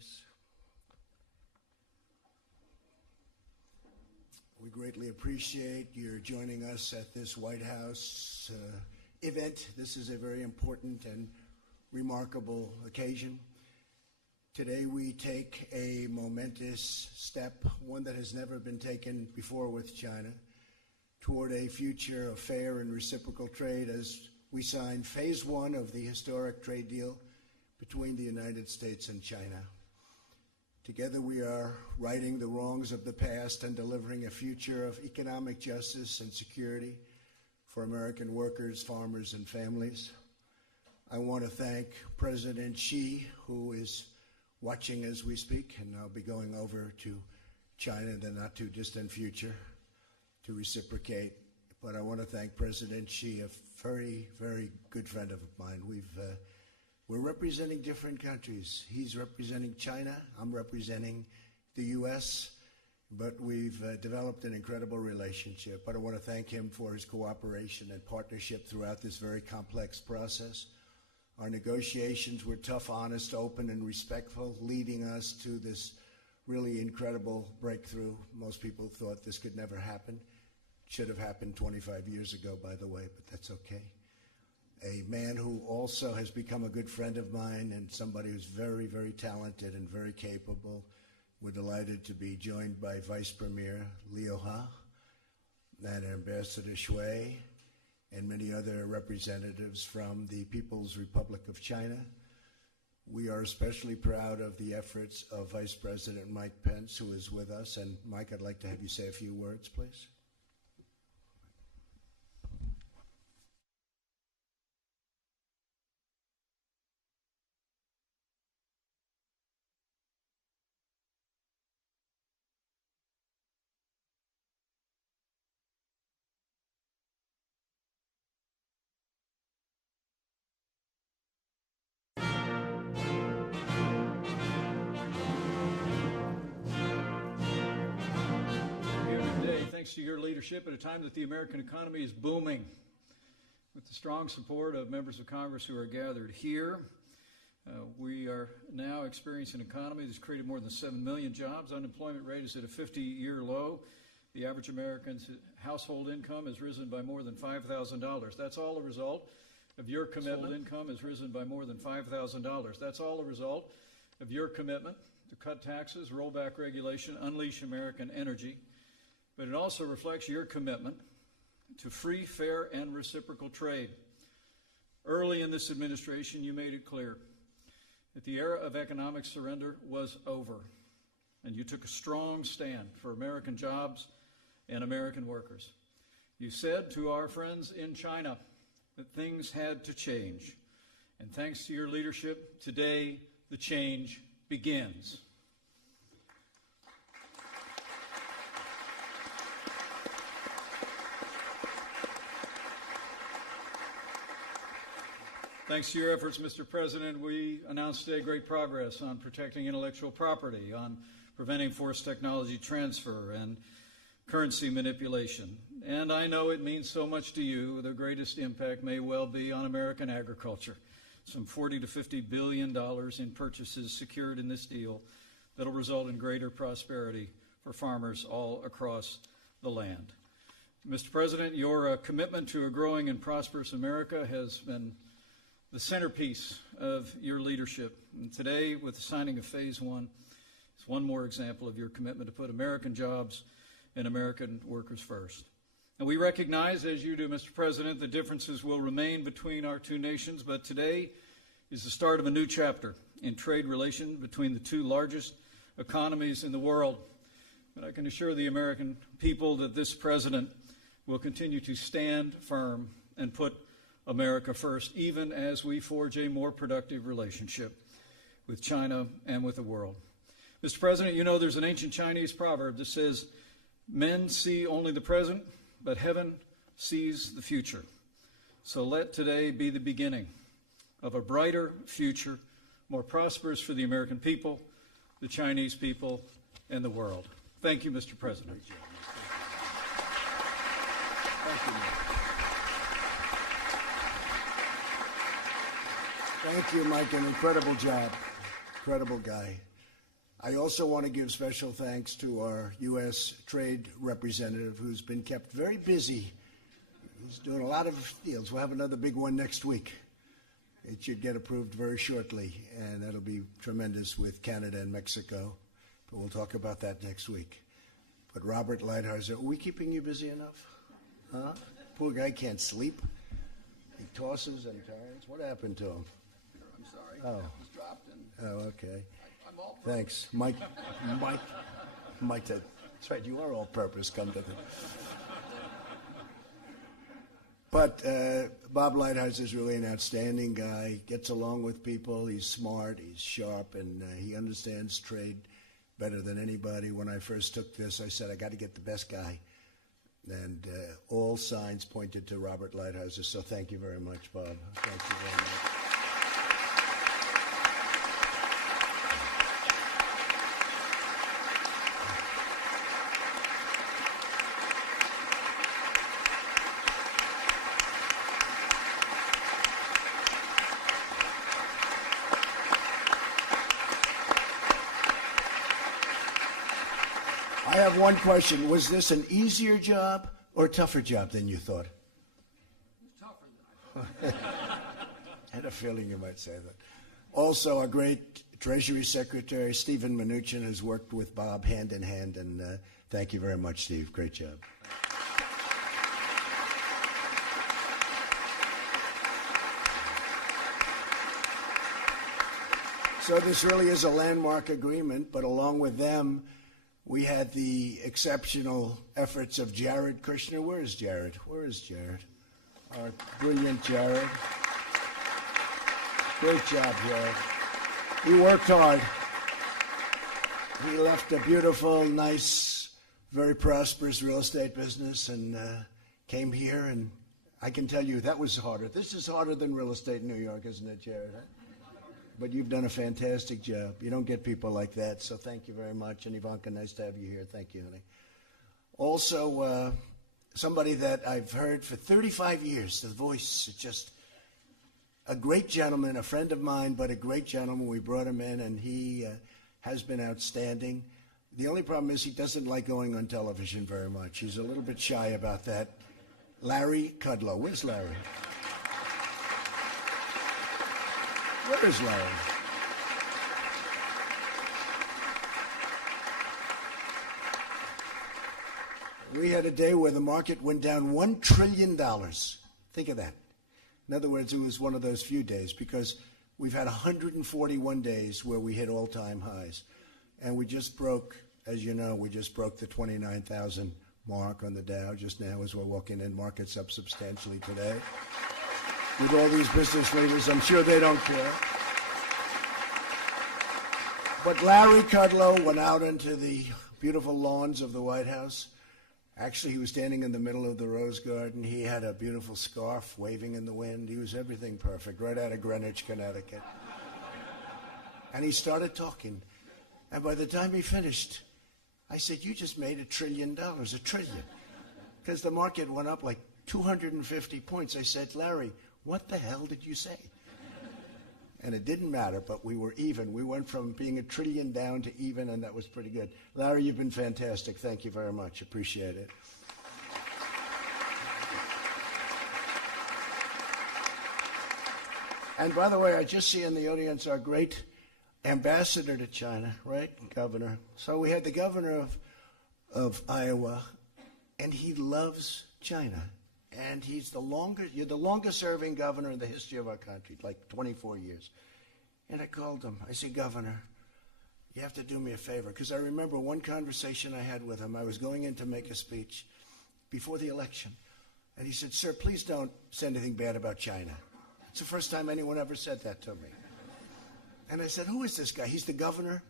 please. We greatly appreciate your joining us at this White House event. This is a very important and remarkable occasion. Today we take a momentous step, one that has never been taken before with China, toward a future of fair and reciprocal trade as we sign phase one of the historic trade deal between the United States and China. Together we are righting the wrongs of the past and delivering a future of economic justice and security for American workers, farmers, and families. I want to thank President Xi, who is watching as we speak, and I'll be going over to China in the not too distant future to reciprocate. But I want to thank President Xi, a very, very good friend of mine. We're representing different countries. He's representing China, I'm representing the U.S., but we've developed an incredible relationship. But I want to thank him for his cooperation and partnership throughout this very complex process. Our negotiations were tough, honest, open, and respectful, leading us to this really incredible breakthrough. Most people thought this could never happen. Should have happened 25 years ago, by the way, but that's okay. A man who also has become a good friend of mine and somebody who's very, very talented and very capable. We're delighted to be joined by Vice Premier Liu He and Ambassador Shui and many other representatives from the People's Republic of China. We are especially proud of the efforts of Vice President Mike Pence, who is with us. And Mike, I'd like to have you say a few words, please. Thanks to your leadership at a time that the American economy is booming. With the strong support of members of Congress who are gathered here, we are now experiencing an economy that's created more than 7 million jobs. Unemployment rate is at a 50-year low. The average American's household income has risen by more than $5,000. That's all a result of your commitment. Income has risen by more than $5,000. That's all a result of your commitment to cut taxes, roll back regulation, unleash American energy. But it also reflects your commitment to free, fair, and reciprocal trade. Early in this administration, you made it clear that the era of economic surrender was over, and you took a strong stand for American jobs and American workers. You said to our friends in China that things had to change, and thanks to your leadership, today the change begins. Thanks to your efforts, Mr. President, we announced today great progress on protecting intellectual property, on preventing forced technology transfer and currency manipulation. And I know it means so much to you. The greatest impact may well be on American agriculture. Some $40 to $50 billion in purchases secured in this deal that will result in greater prosperity for farmers all across the land. Mr. President, your commitment to a growing and prosperous America has been the centerpiece of your leadership. And today, with the signing of Phase 1, it's one more example of your commitment to put American jobs and American workers first. And we recognize, as you do, Mr. President, the differences will remain between our two nations, but today is the start of a new chapter in trade relations between the two largest economies in the world. And I can assure the American people that this president will continue to stand firm and put America first, even as we forge a more productive relationship with China and with the world. Mr. President, you know there's an ancient Chinese proverb that says, men see only the present, but heaven sees the future. So let today be the beginning of a brighter future, more prosperous for the American people, the Chinese people, and the world. Thank you, Mr. President. Thank you, Mike. Thank you, Mike. An incredible job. Incredible guy. I also want to give special thanks to our U.S. Trade Representative, who's been kept very busy. He's doing a lot of deals. We'll have another big one next week. It should get approved very shortly, and that'll be tremendous with Canada and Mexico. But we'll talk about that next week. But Robert Lighthizer, are we keeping you busy enough? Huh? Poor guy can't sleep. He tosses and turns. What happened to him? I'm sorry. Oh. That was dropped. And Oh, okay. I'm all Thanks. Mike, that's right, you are all purpose, come to think. But Bob Lighthizer is really an outstanding guy, gets along with people, he's smart, he's sharp, and he understands trade better than anybody. When I first took this, I said, I got to get the best guy. And all signs pointed to Robert Lighthizer, so thank you very much, Bob. Thank you very much. I have one question. Was this an easier job or a tougher job than you thought? It's tougher than I thought. I had a feeling you might say that. Also, our great Treasury Secretary, Stephen Mnuchin, has worked with Bob hand in hand, and thank you very much, Steve. Great job. So this really is a landmark agreement, but along with them, we had the exceptional efforts of Jared Kushner. Where is Jared? Where is Jared? Our brilliant Jared. Great job, Jared. He worked hard. He left a beautiful, nice, very prosperous real estate business and came here, and I can tell you that was harder. This is harder than real estate in New York, isn't it, Jared? But you've done a fantastic job. You don't get people like that, so thank you very much. And Ivanka, nice to have you here. Thank you, honey. Also, somebody that I've heard for 35 years, the voice, is just a great gentleman, a friend of mine, but a great gentleman. We brought him in, and he has been outstanding. The only problem is he doesn't like going on television very much. He's a little bit shy about that. Larry Kudlow. Where's Larry? Where is Larry? We had a day where the market went down $1 trillion. Think of that. In other words, it was one of those few days because we've had 141 days where we hit all-time highs. And we just broke, as you know, we just broke the 29,000 mark on the Dow just now as we're walking in. Market's up substantially today. With all these business leaders, I'm sure they don't care. But Larry Kudlow went out into the beautiful lawns of the White House. Actually, he was standing in the middle of the Rose Garden. He had a beautiful scarf waving in the wind. He was everything perfect, right out of Greenwich, Connecticut. And he started talking. And by the time he finished, I said, you just made $1 trillion, $1 trillion. Because the market went up like 250 points. I said, Larry, what the hell did you say? And it didn't matter, but we were even. We went from being $1 trillion down to even, and that was pretty good. Larry, you've been fantastic. Thank you very much. Appreciate it. And by the way, I just see in the audience our great ambassador to China, right, governor. So we had the governor of Iowa, and he loves China. And you're the longest serving governor in the history of our country, like 24 years. And I called him. I said, Governor, you have to do me a favor. Because I remember one conversation I had with him. I was going in to make a speech before the election. And he said, sir, please don't say anything bad about China. It's the first time anyone ever said that to me. And I said, who is this guy? He's the governor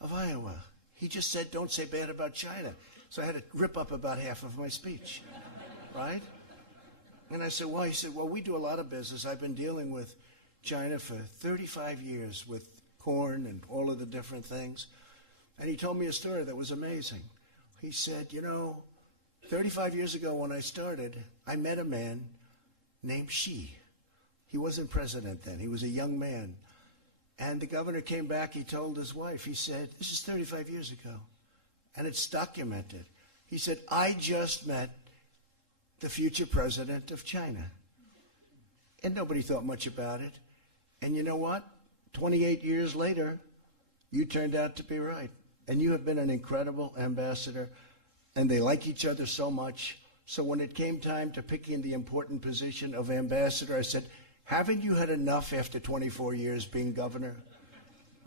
of Iowa. He just said, don't say bad about China. So I had to rip up about half of my speech, right? And I said, why? He said, well, we do a lot of business. I've been dealing with China for 35 years with corn and all of the different things. And he told me a story that was amazing. He said, 35 years ago when I started, I met a man named Xi. He wasn't president then. He was a young man. And the governor came back, he told his wife, he said, this is 35 years ago, and it's documented. He said, I just met the future president of China. And nobody thought much about it. And you know what? 28 years later, you turned out to be right. And you have been an incredible ambassador, and they like each other so much. So when it came time to picking the important position of ambassador, I said, haven't you had enough after 24 years being governor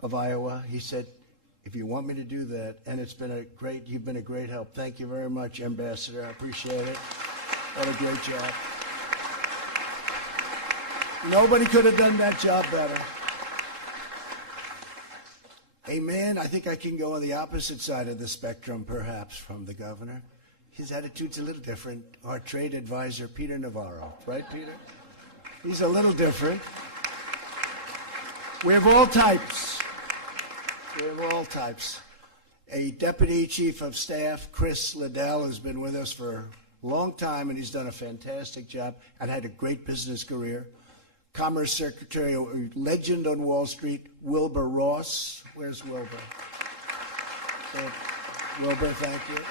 of Iowa? He said, if you want me to do that, and you've been a great help. Thank you very much, Ambassador. I appreciate it. What a great job. Nobody could have done that job better. Amen. I think I can go on the opposite side of the spectrum, perhaps, from the governor. His attitude's a little different. Our trade advisor, Peter Navarro. Right, Peter? He's a little different. We have all types. We have all types. A deputy chief of staff, Chris Liddell, has been with us for a long time, and he's done a fantastic job and had a great business career. Commerce Secretary, a legend on Wall Street, Wilbur Ross. Where's Wilbur? Wilbur, thank you.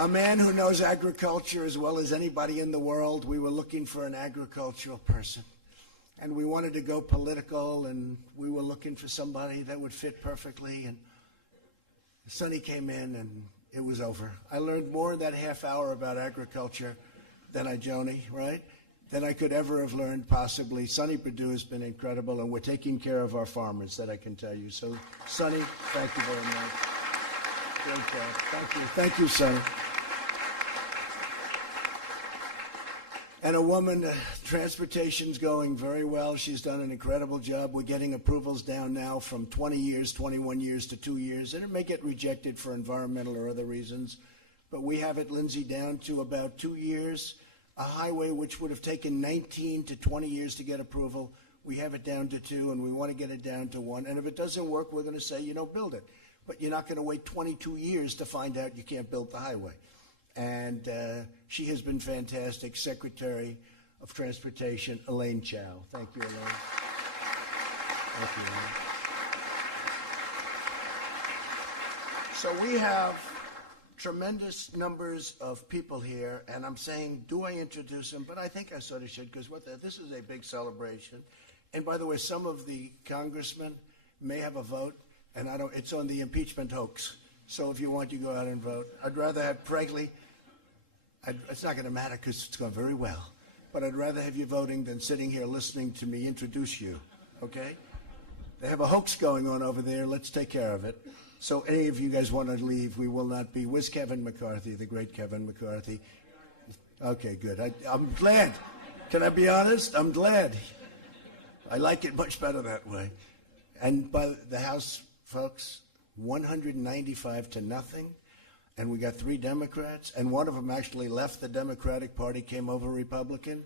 A man who knows agriculture as well as anybody in the world. We were looking for an agricultural person, and we wanted to go political, and we were looking for somebody that would fit perfectly, and Sonny came in, and it was over. I learned more in that half hour about agriculture than Joni, right? Than I could ever have learned, possibly. Sonny Perdue has been incredible, and we're taking care of our farmers, that I can tell you. So, Sonny, thank you very much. Great job. Thank you. Thank you, Sonny. And a woman, transportation's going very well. She's done an incredible job. We're getting approvals down now from 20 years, 21 years to 2 years, and it may get rejected for environmental or other reasons. But we have it, Lindsay, down to about 2 years. A highway which would have taken 19 to 20 years to get approval, we have it down to 2, and we want to get it down to 1. And if it doesn't work, we're going to say, build it. But you're not going to wait 22 years to find out you can't build the highway. And she has been fantastic. Secretary of Transportation, Elaine Chao. Thank you, Elaine. Thank you, Elaine. So we have tremendous numbers of people here, and I'm saying, do I introduce them? But I think I sort of should, because this is a big celebration. And by the way, some of the congressmen may have a vote, and it's on the impeachment hoax. So if you want, you go out and vote. I'd rather have, frankly, it's not going to matter because it's going very well, but I'd rather have you voting than sitting here listening to me introduce you, okay? They have a hoax going on over there. Let's take care of it. So any of you guys want to leave, we will not be. Where's Kevin McCarthy, the great Kevin McCarthy? Okay, good. I'm glad. Can I be honest? I'm glad. I like it much better that way. And by the House, folks, 195 to nothing. And we got 3 Democrats, and one of them actually left the Democratic Party, came over Republican.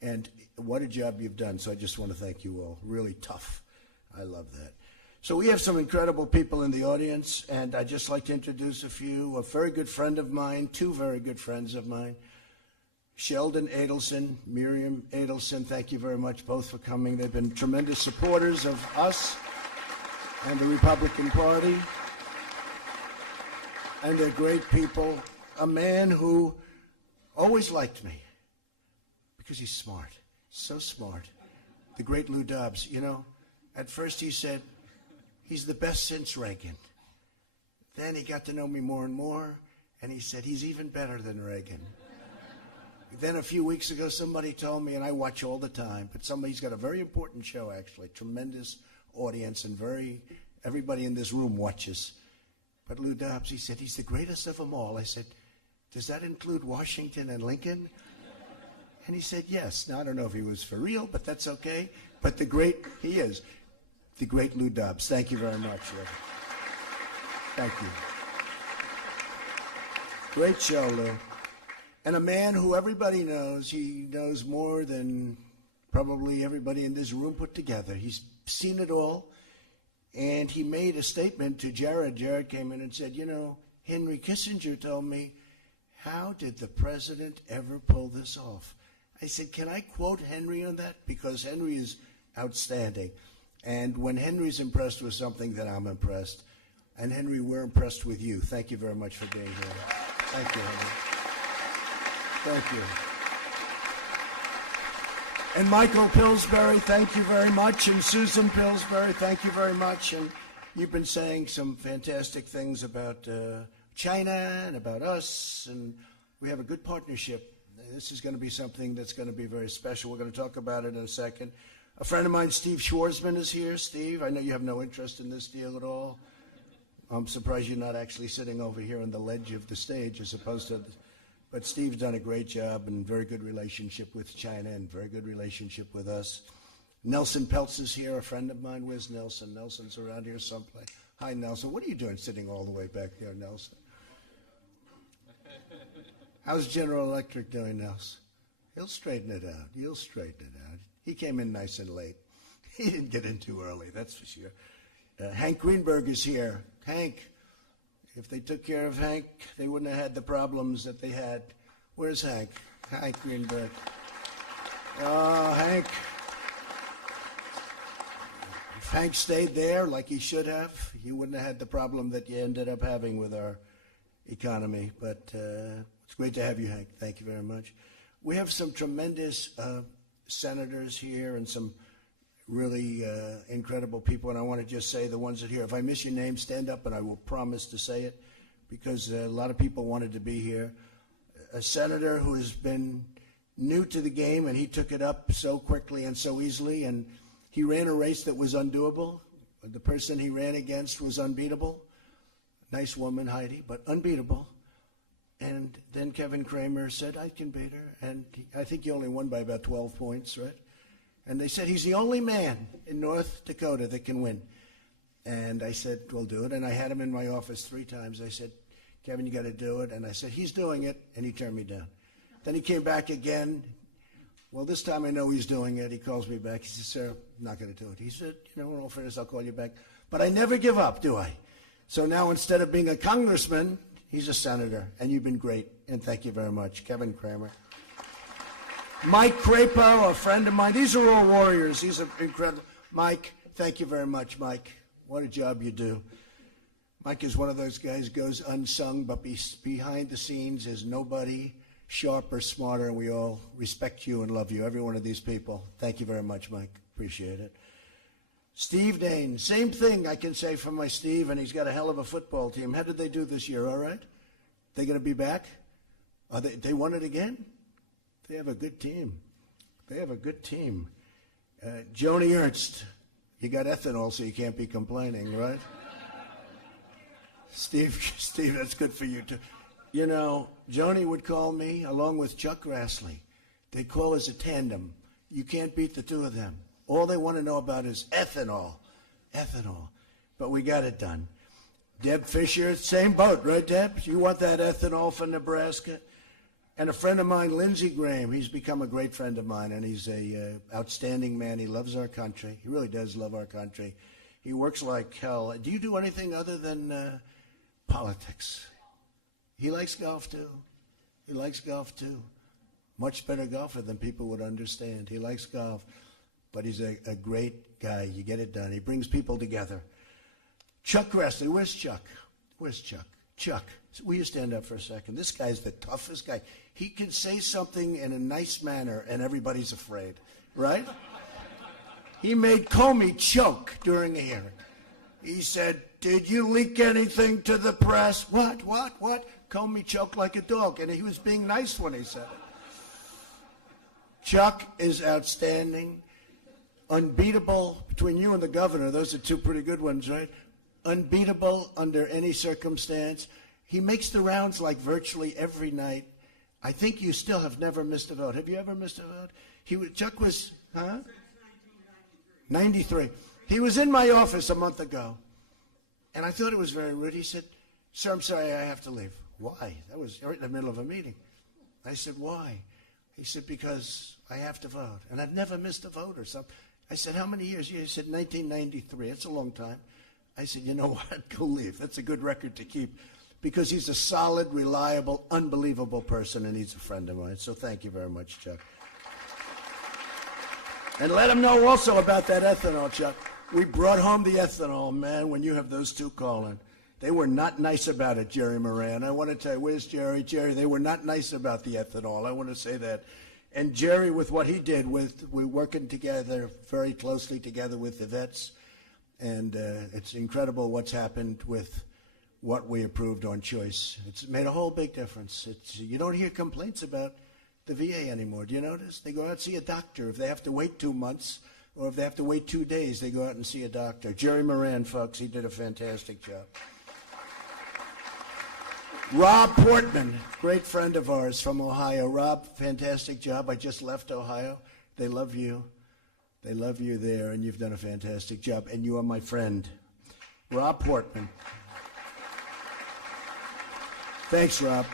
And what a job you've done. So I just want to thank you all. Really tough. I love that. So we have some incredible people in the audience, and I'd just like to introduce a few. A very good friend of mine, 2 very good friends of mine, Sheldon Adelson, Miriam Adelson, thank you very much both for coming. They've been tremendous supporters of us and the Republican Party, and they're great people. A man who always liked me because he's smart, so smart. The great Lou Dobbs, at first he said, he's the best since Reagan. Then he got to know me more and more, and he said, he's even better than Reagan. Then a few weeks ago, somebody told me, and I watch all the time, but he's got a very important show, actually, tremendous audience, and everybody in this room watches. But Lou Dobbs, he said, he's the greatest of them all. I said, does that include Washington and Lincoln? And he said, yes. Now, I don't know if he was for real, but that's okay. But he is. The great Lou Dobbs. Thank you very much, Lou. Thank you. Great show, Lou. And a man who everybody knows. He knows more than probably everybody in this room put together. He's seen it all. And he made a statement to Jared. Jared came in and said, Henry Kissinger told me, how did the president ever pull this off? I said, can I quote Henry on that? Because Henry is outstanding. And when Henry's impressed with something, then I'm impressed. And Henry, we're impressed with you. Thank you very much for being here. Thank you, Henry. Thank you. And Michael Pillsbury, thank you very much. And Susan Pillsbury, thank you very much. And you've been saying some fantastic things about China and about us, and we have a good partnership. This is going to be something that's going to be very special. We're going to talk about it in a second. A friend of mine, Steve Schwarzman, is here. Steve, I know you have no interest in this deal at all. I'm surprised you're not actually sitting over here on the ledge of the stage as opposed to... But Steve's done a great job and very good relationship with China and very good relationship with us. Nelson Peltz is here, a friend of mine. Where's Nelson? Nelson's around here someplace. Hi, Nelson. What are you doing sitting all the way back there, Nelson? How's General Electric doing, Nelson? He'll straighten it out. You'll straighten it out. He came in nice and late. He didn't get in too early, that's for sure. Hank Greenberg is here. Hank, if they took care of Hank, they wouldn't have had the problems that they had. Where's Hank? Hank Greenberg. Oh, Hank. If Hank stayed there like he should have, you wouldn't have had the problem that you ended up having with our economy. But it's great to have you, Hank. Thank you very much. We have some tremendous senators here and some really incredible people, and I want to just say the ones that are here. If I miss your name, stand up and I will promise to say it, because a lot of people wanted to be here. A senator who has been new to the game, and he took it up so quickly and so easily, and he ran a race that was undoable. The person he ran against was unbeatable. Nice woman, Heidi, but unbeatable. And then Kevin Cramer said, I can beat her, and I think he only won by about 12 points, right? And they said, he's the only man in North Dakota that can win. And I said, we'll do it. And I had him in my office 3 times. I said, Kevin, you got to do it. And I said, he's doing it. And he turned me down. Then he came back again. Well, this time I know he's doing it. He calls me back. He said, sir, I'm not going to do it. He said, in all fairness, I'll call you back. But I never give up, do I? So now instead of being a congressman, he's a senator. And you've been great. And thank you very much. Kevin Cramer. Mike Crapo, a friend of mine. These are all warriors. These are incredible. Mike, thank you very much, Mike. What a job you do. Mike is one of those guys who goes unsung, but behind the scenes is nobody sharper, smarter, and we all respect you and love you, every one of these people. Thank you very much, Mike. Appreciate it. Steve Dane, same thing I can say for my Steve, and he's got a hell of a football team. How did they do this year, all right? They going to be back? They won it again? They have a good team. They have a good team. Joni Ernst, you got ethanol, so you can't be complaining, right? Steve, that's good for you, too. You know, Joni would call me along with Chuck Grassley. They'd call us a tandem. You can't beat the two of them. All they want to know about is ethanol. Ethanol. But we got it done. Deb Fisher, same boat, right, Deb? You want that ethanol for Nebraska? And a friend of mine, Lindsey Graham, he's become a great friend of mine, and he's a outstanding man. He loves our country. He really does love our country. He works like hell. Do you do anything other than politics? He likes golf, too. He likes golf, too. Much better golfer than people would understand. He likes golf, but he's a great guy. You get it done. He brings people together. Chuck Grassley, where's Chuck? Where's Chuck? Chuck, will you stand up for a second? This guy's the toughest guy. He can say something in a nice manner, and everybody's afraid, right? He made Comey choke during a hearing. He said, did you leak anything to the press? What? Comey choked like a dog, and he was being nice when he said it. Chuck is outstanding. Unbeatable between you and the governor. Those are 2 pretty good ones, right? Unbeatable under any circumstance. He makes the rounds like virtually every night. I think you still have never missed a vote. Have you ever missed a vote? Chuck was, huh? 93. He was in my office a month ago, and I thought it was very rude. He said, sir, I'm sorry, I have to leave. Why? That was right in the middle of a meeting. I said, why? He said, because I have to vote, and I've never missed a vote or something. I said, how many years? He said, 1993. It's a long time. I said, you know what? Go leave. That's a good record to keep, because he's a solid, reliable, unbelievable person, and he's a friend of mine. So thank you very much, Chuck. And let him know also about that ethanol, Chuck. We brought home the ethanol, man, when you have those two calling. They were not nice about it, Jerry Moran. I want to tell you, where's Jerry? Jerry, they were not nice about the ethanol. I want to say that. And Jerry, with what he did, we're working together, very closely together with the vets. And it's incredible what's happened with what we approved on choice. It's made a whole big difference. You don't hear complaints about the VA anymore. Do you notice? They go out and see a doctor. If they have to wait 2 months or if they have to wait 2 days, they go out and see a doctor. Jerry Moran, folks, he did a fantastic job. Rob Portman, great friend of ours from Ohio. Rob, fantastic job. I just left Ohio. They love you. They love you there, and you've done a fantastic job. And you are my friend. Rob Portman. Thanks, Rob.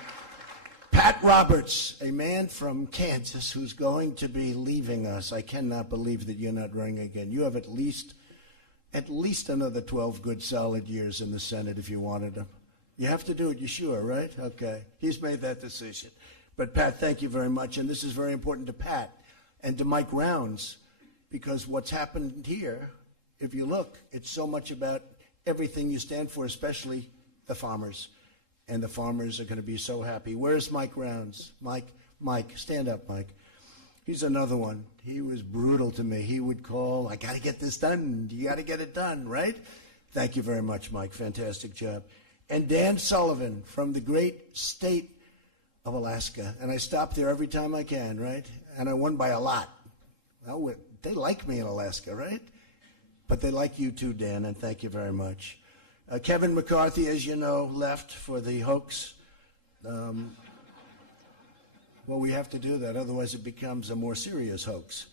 Pat Roberts, a man from Kansas who's going to be leaving us. I cannot believe that you're not running again. You have at least another 12 good, solid years in the Senate if you wanted them. You have to do it, you sure, right? Okay. He's made that decision. But, Pat, thank you very much. And this is very important to Pat and to Mike Rounds, because what's happened here, if you look, it's so much about everything you stand for, especially the farmers. And the farmers are going to be so happy. Where's Mike Rounds? Mike, stand up, Mike. He's another one. He was brutal to me. He would call, I got to get this done. You got to get it done, right? Thank you very much, Mike. Fantastic job. And Dan Sullivan from the great state of Alaska. And I stop there every time I can, right? And I won by a lot. Well, they like me in Alaska, right? But they like you too, Dan, and thank you very much. Kevin McCarthy, as you know, left for the hoax. Well, we have to do that, otherwise it becomes a more serious hoax.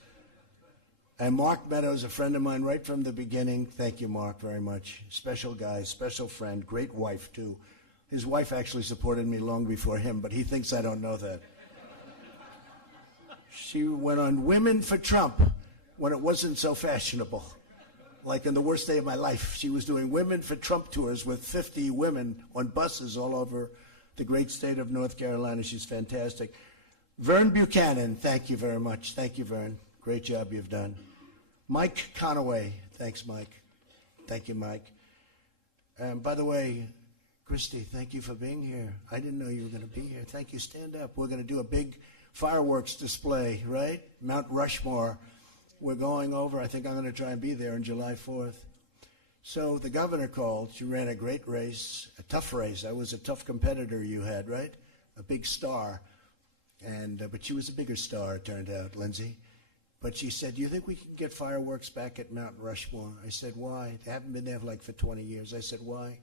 And Mark Meadows, a friend of mine right from the beginning. Thank you, Mark, very much. Special guy, special friend, great wife, too. His wife actually supported me long before him, but he thinks I don't know that. She went on Women for Trump when it wasn't so fashionable. Like in the worst day of my life, she was doing Women for Trump tours with 50 women on buses all over the great state of North Carolina. She's fantastic. Vern Buchanan, thank you very much. Thank you, Vern. Great job you've done. Mike Conaway, thanks, Mike. Thank you, Mike. By the way, Christy, thank you for being here. I didn't know you were going to be here. Thank you. Stand up. We're going to do a big fireworks display, right? Mount Rushmore. We're going over. I think I'm going to try and be there on July 4th. So the governor called. She ran a great race, a tough race. I was a tough competitor you had, right? A big star. But she was a bigger star, it turned out, Lindsay. But she said, do you think we can get fireworks back at Mount Rushmore? I said, why? They haven't been there for 20 years. I said, why?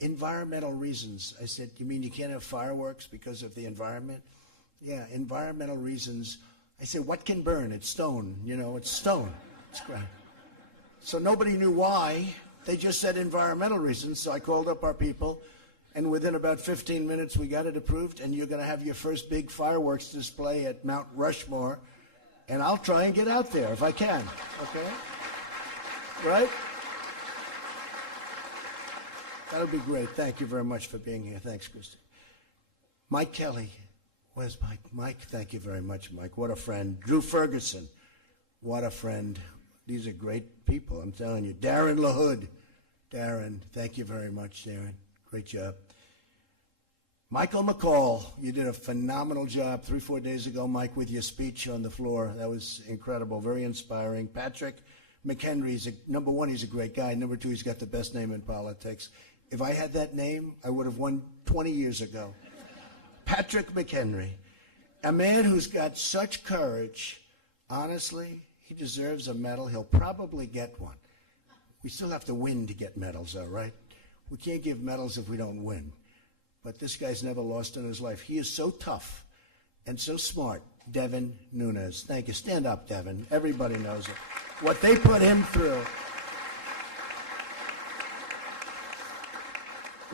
Environmental reasons. I said, you mean you can't have fireworks because of the environment? Yeah, environmental reasons. I said, what can burn? It's stone. It's stone. It's ground. So nobody knew why. They just said environmental reasons. So I called up our people, and within about 15 minutes, we got it approved, and you're going to have your first big fireworks display at Mount Rushmore, and I'll try and get out there if I can, okay? Right? That'll be great. Thank you very much for being here. Thanks, Christy. Mike Kelly. Where's Mike? Mike, thank you very much, Mike. What a friend. Drew Ferguson. What a friend. These are great people, I'm telling you. Darren LaHood. Darren, thank you very much, Darren. Great job. Michael McCall, you did a phenomenal job 3-4 days ago, Mike, with your speech on the floor. That was incredible, very inspiring. Patrick McHenry, number one, he's a great guy. Number two, he's got the best name in politics. If I had that name, I would have won 20 years ago. Patrick McHenry, a man who's got such courage. Honestly, he deserves a medal. He'll probably get one. We still have to win to get medals, though, right? We can't give medals if we don't win. But this guy's never lost in his life. He is so tough and so smart. Devin Nunes. Thank you. Stand up, Devin. Everybody knows it. What they put him through.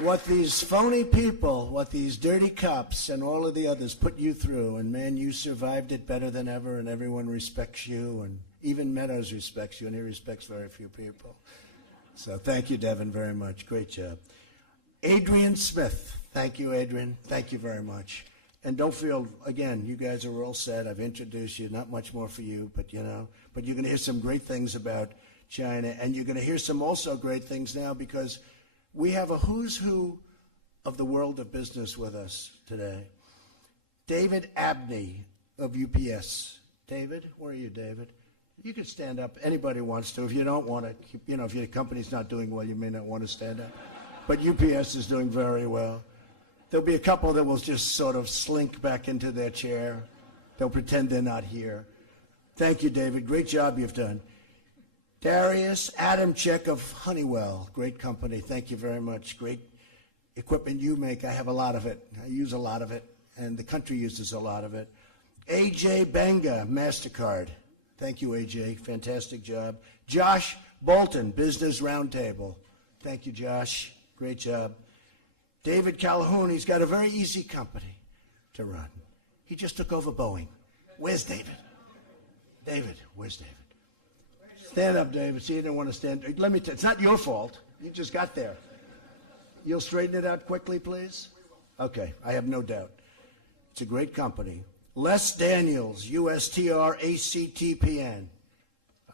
What these phony people, what these dirty cops and all of the others put you through, and man, you survived it better than ever, and everyone respects you, and even Meadows respects you, and he respects very few people. So thank you, Devin, very much. Great job. Adrian Smith. Thank you, Adrian. Thank you very much. And don't feel, again, you guys are all set. I've introduced you. Not much more for you, but you're going to hear some great things about China. And you're going to hear some also great things now because we have a who's who of the world of business with us today. David Abney of UPS. David, where are you, David? You can stand up. Anybody wants to. If you don't want to, if your company's not doing well, you may not want to stand up. But UPS is doing very well. There'll be a couple that will just sort of slink back into their chair. They'll pretend they're not here. Thank you, David. Great job you've done. Darius Adamczyk of Honeywell. Great company. Thank you very much. Great equipment you make. I have a lot of it. I use a lot of it, and the country uses a lot of it. AJ Banga, MasterCard. Thank you, AJ. Fantastic job. Josh Bolton, Business Roundtable. Thank you, Josh. Great job. David Calhoun, he's got a very easy company to run. He just took over Boeing. Where's David? David, where's David? Stand up, David. See, you didn't want to stand. Let me tell you, it's not your fault. You just got there. You'll straighten it out quickly, please? Okay, I have no doubt. It's a great company. Les Daniels, USTRACTPN.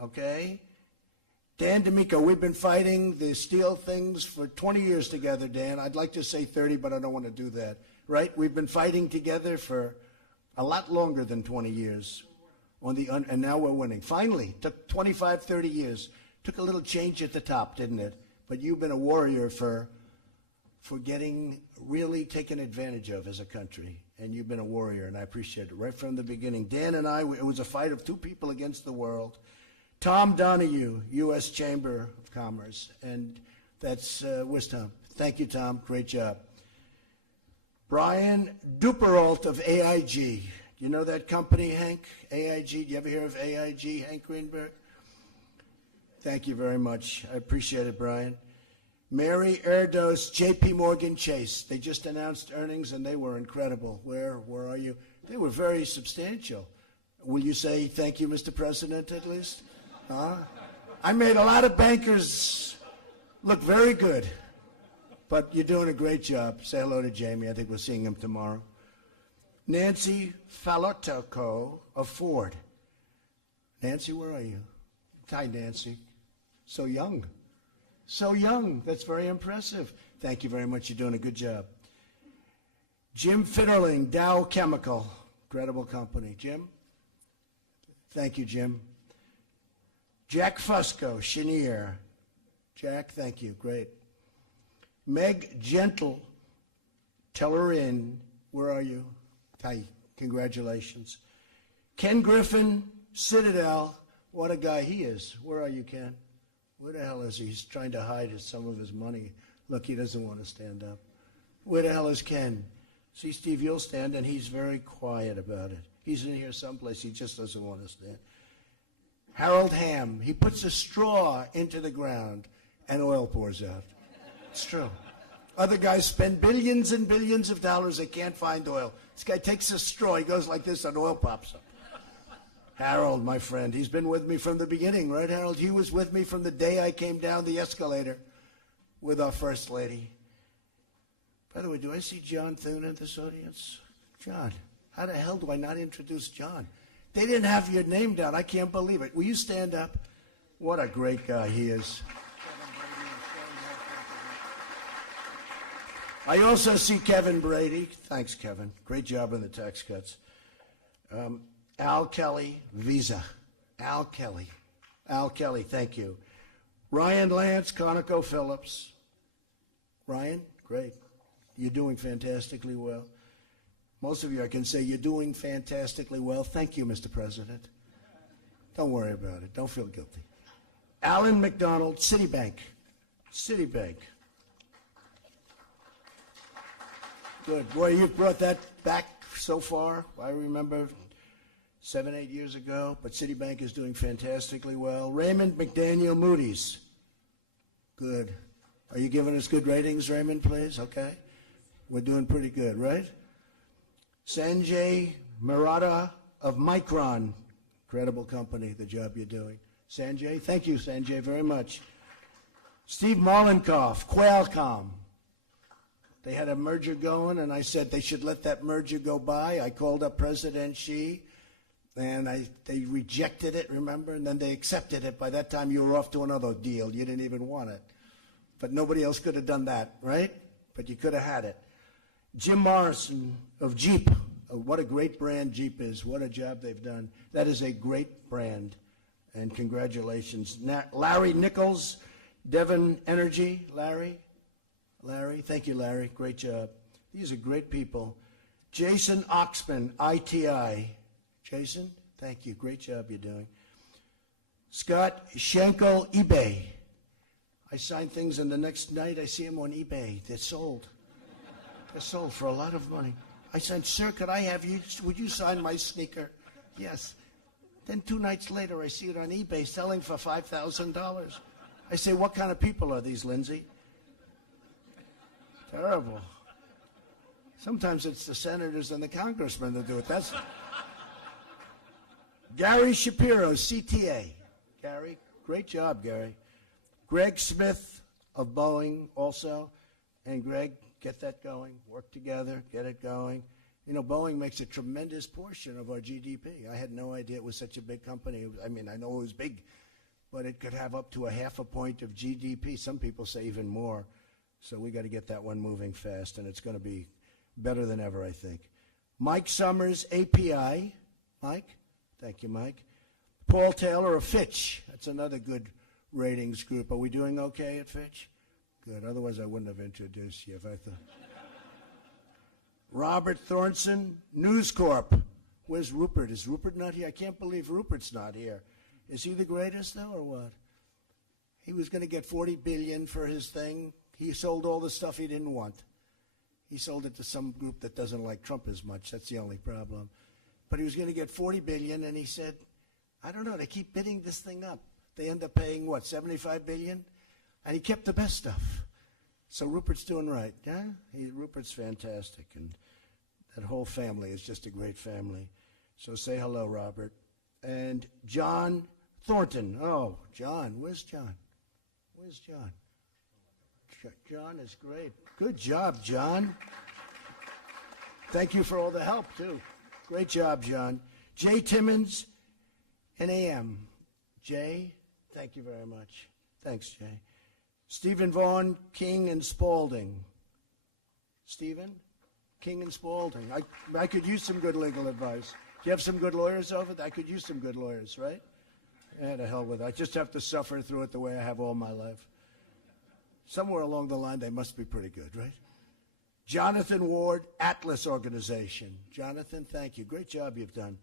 Okay? Dan D'Amico, we've been fighting the steel things for 20 years together, Dan. I'd like to say 30, but I don't want to do that. Right? We've been fighting together for a lot longer than 20 years. And now we're winning. Finally, took 25, 30 years. Took a little change at the top, didn't it? But you've been a warrior for getting really taken advantage of as a country. And you've been a warrior, and I appreciate it right from the beginning. Dan and I, it was a fight of two people against the world. Tom Donahue, U.S. Chamber of Commerce, and that's where's Tom? Thank you, Tom. Great job. Brian Duperalt of AIG. You know that company, Hank? AIG. Do you ever hear of AIG, Hank Greenberg? Thank you very much. I appreciate it, Brian. Mary Erdos, J.P. Morgan Chase. They just announced earnings, and they were incredible. Where are you? They were very substantial. Will you say thank you, Mr. President, at least? Huh? I made a lot of bankers look very good, but you're doing a great job. Say hello to Jamie. I think we're seeing him tomorrow. Nancy Falotoko of Ford. Nancy, where are you? Hi, Nancy. So young. So young. That's very impressive. Thank you very much. You're doing a good job. Jim Fitterling, Dow Chemical. Incredible company. Jim? Thank you, Jim. Jack Fusco, Chenier. Jack, thank you. Great. Meg Gentle, Tellerin. Where are you? Hi. Congratulations. Ken Griffin, Citadel. What a guy he is. Where are you, Ken? Where the hell is he? He's trying to hide some of his money. Look, he doesn't want to stand up. Where the hell is Ken? See, Steve, you'll stand, and he's very quiet about it. He's in here someplace. He just doesn't want to stand. Harold Hamm, he puts a straw into the ground, and oil pours out. It's true. Other guys spend billions and billions of dollars. They can't find oil. This guy takes a straw. He goes like this, and oil pops up. Harold, my friend, he's been with me from the beginning, right, Harold? He was with me from the day I came down the escalator with our First Lady. By the way, do I see John Thune in this audience? John, how the hell do I not introduce John? They didn't have your name down. I can't believe it. Will you stand up? What a great guy he is. I also see Kevin Brady. Thanks, Kevin. Great job on the tax cuts. Al Kelly, Visa. Al Kelly, thank you. Ryan Lance, ConocoPhillips. Ryan, great. You're doing fantastically well. Most of you, I can say, you're doing fantastically well. Thank you, Mr. President. Don't worry about it. Don't feel guilty. Alan McDonald, Citibank. Good. Boy, you've brought that back so far. I remember 7, 8 years ago, but Citibank is doing fantastically well. Raymond McDaniel, Moody's. Good. Are you giving us good ratings, Raymond, please? Okay. We're doing pretty good, right? Sanjay Maratha of Micron. Incredible company, the job you're doing. Sanjay, thank you, Sanjay, very much. Steve Mollenkoff, Qualcomm. They had a merger going, and I said they should let that merger go by. I called up President Xi, And they rejected it, remember? And then they accepted it. By that time, you were off to another deal. You didn't even want it. But nobody else could have done that, right? But you could have had it. Jim Morrison of Jeep. What a great brand Jeep is. What a job they've done. That is a great brand. And congratulations. Larry Nichols, Devon Energy. Larry, thank you, Larry. Great job. These are great people. Jason Oxman, ITI. Jason, thank you. Great job you're doing. Scott Schenkel, eBay. I sign things, and the next night I see them on eBay. They're sold. They're sold for a lot of money. I said, sir, could I have you? Would you sign my sneaker? Yes. Then 2 nights later, I see it on eBay selling for $5,000. I say, what kind of people are these, Lindsay? Terrible. Sometimes it's the senators and the congressmen that do it. That's Gary Shapiro, CTA. Gary, great job, Gary. Greg Smith of Boeing also. And Greg, get that going. Work together, get it going. You know, Boeing makes a tremendous portion of our GDP. I had no idea it was such a big company. I mean, I know it was big, but it could have up to 0.5 point of GDP. Some people say even more. So we got to get that one moving fast, and it's going to be better than ever, I think. Mike Summers, API. Mike? Thank you, Mike. Paul Taylor of Fitch. That's another good ratings group. Are we doing okay at Fitch? Good. Otherwise, I wouldn't have introduced you if I thought. Robert Thornton, News Corp. Where's Rupert? Is Rupert not here? I can't believe Rupert's not here. Is he the greatest, though, or what? He was going to get $40 billion for his thing. He sold all the stuff he didn't want. He sold it to some group that doesn't like Trump as much. That's the only problem. But he was going to get $40 billion, and he said, I don't know, they keep bidding this thing up. They end up paying, what, $75 billion? And he kept the best stuff. So Rupert's doing right, yeah? Rupert's fantastic, and that whole family is just a great family. So say hello, Robert. And John Thornton. Oh, John. Where's John? Where's John? John is great. Good job, John. Thank you for all the help, too. Great job, John. Jay Timmons, NAM. Jay, thank you very much. Thanks, Jay. Stephen Vaughn, King and Spalding. Stephen? King and Spalding. I could use some good legal advice. Do you have some good lawyers over there? I could use some good lawyers, right? Yeah, to hell with it. I just have to suffer through it the way I have all my life. Somewhere along the line, they must be pretty good, right? Jonathan Ward, Atlas Organization. Jonathan, thank you. Great job you've done.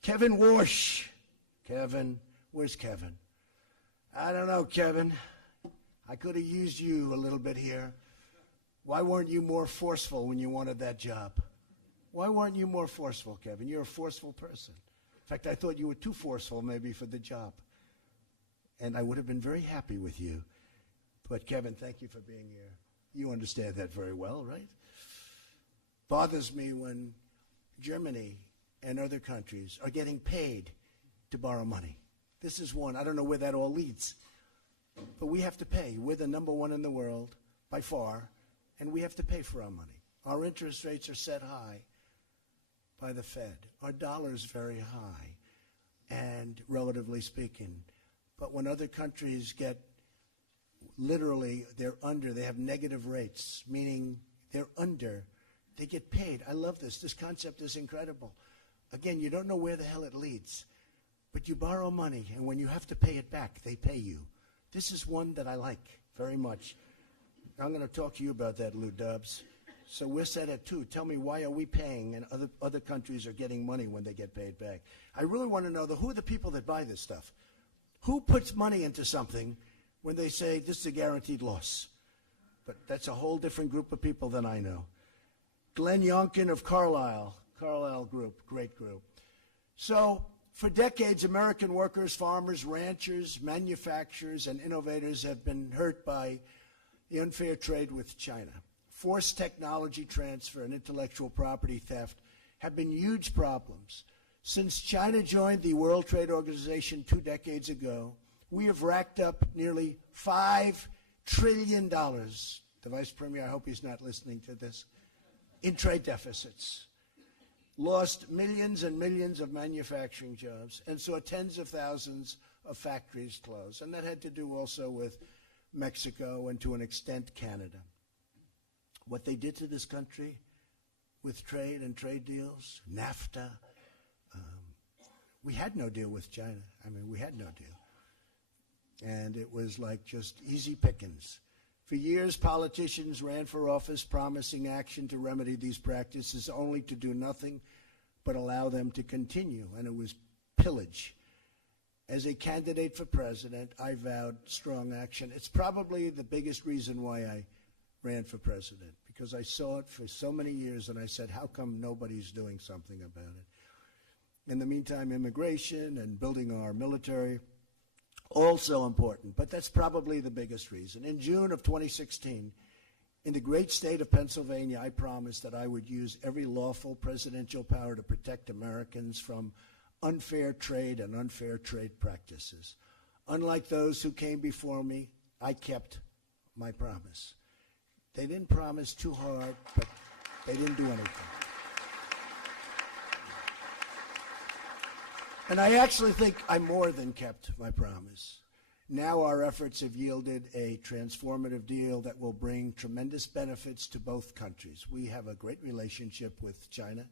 Kevin Warsh. Kevin, where's Kevin? I don't know, Kevin. I could have used you a little bit here. Why weren't you more forceful when you wanted that job? Why weren't you more forceful, Kevin? You're a forceful person. In fact, I thought you were too forceful maybe for the job. And I would have been very happy with you. But Kevin, thank you for being here. You understand that very well, right? Bothers me when Germany and other countries are getting paid to borrow money. This is one. I don't know where that all leads. But we have to pay. We're the #1 in the world, by far, and we have to pay for our money. Our interest rates are set high by the Fed. Our dollar is very high, and relatively speaking. But when other countries get literally, they have negative rates, meaning they're under, they get paid. I love this. This concept is incredible. Again, you don't know where the hell it leads, but you borrow money, and when you have to pay it back, they pay you. This is one that I like very much. I'm going to talk to you about that, Lou Dubs. So we're set at 2. Tell me, why are we paying and other countries are getting money when they get paid back? I really want to know, who are the people that buy this stuff? Who puts money into something when they say this is a guaranteed loss? But that's a whole different group of people than I know. Glenn Youngkin of Carlyle Group, great group. So for decades, American workers, farmers, ranchers, manufacturers, and innovators have been hurt by the unfair trade with China. Forced technology transfer and intellectual property theft have been huge problems. Since China joined the World Trade Organization 2 decades ago, we have racked up nearly $5 trillion. The Vice Premier, I hope he's not listening to this, in trade deficits. lost millions and millions of manufacturing jobs, and saw tens of thousands of factories close. And that had to do also with Mexico and to an extent Canada. What they did to this country with trade and trade deals, NAFTA, we had no deal with China. I mean, we had no deal. And it was like just easy pickings. For years, politicians ran for office promising action to remedy these practices, only to do nothing but allow them to continue, and it was pillage. As a candidate for president, I vowed strong action. It's probably the biggest reason why I ran for president, because I saw it for so many years, and I said, how come nobody's doing something about it? In the meantime, immigration and building our military, also important, but that's probably the biggest reason. In June of 2016, in the great state of Pennsylvania, I promised that I would use every lawful presidential power to protect Americans from unfair trade and unfair trade practices. Unlike those who came before me, I kept my promise. They didn't promise too hard, but they didn't do anything. And I actually think I more than kept my promise. Now our efforts have yielded a transformative deal that will bring tremendous benefits to both countries. We have a great relationship with China.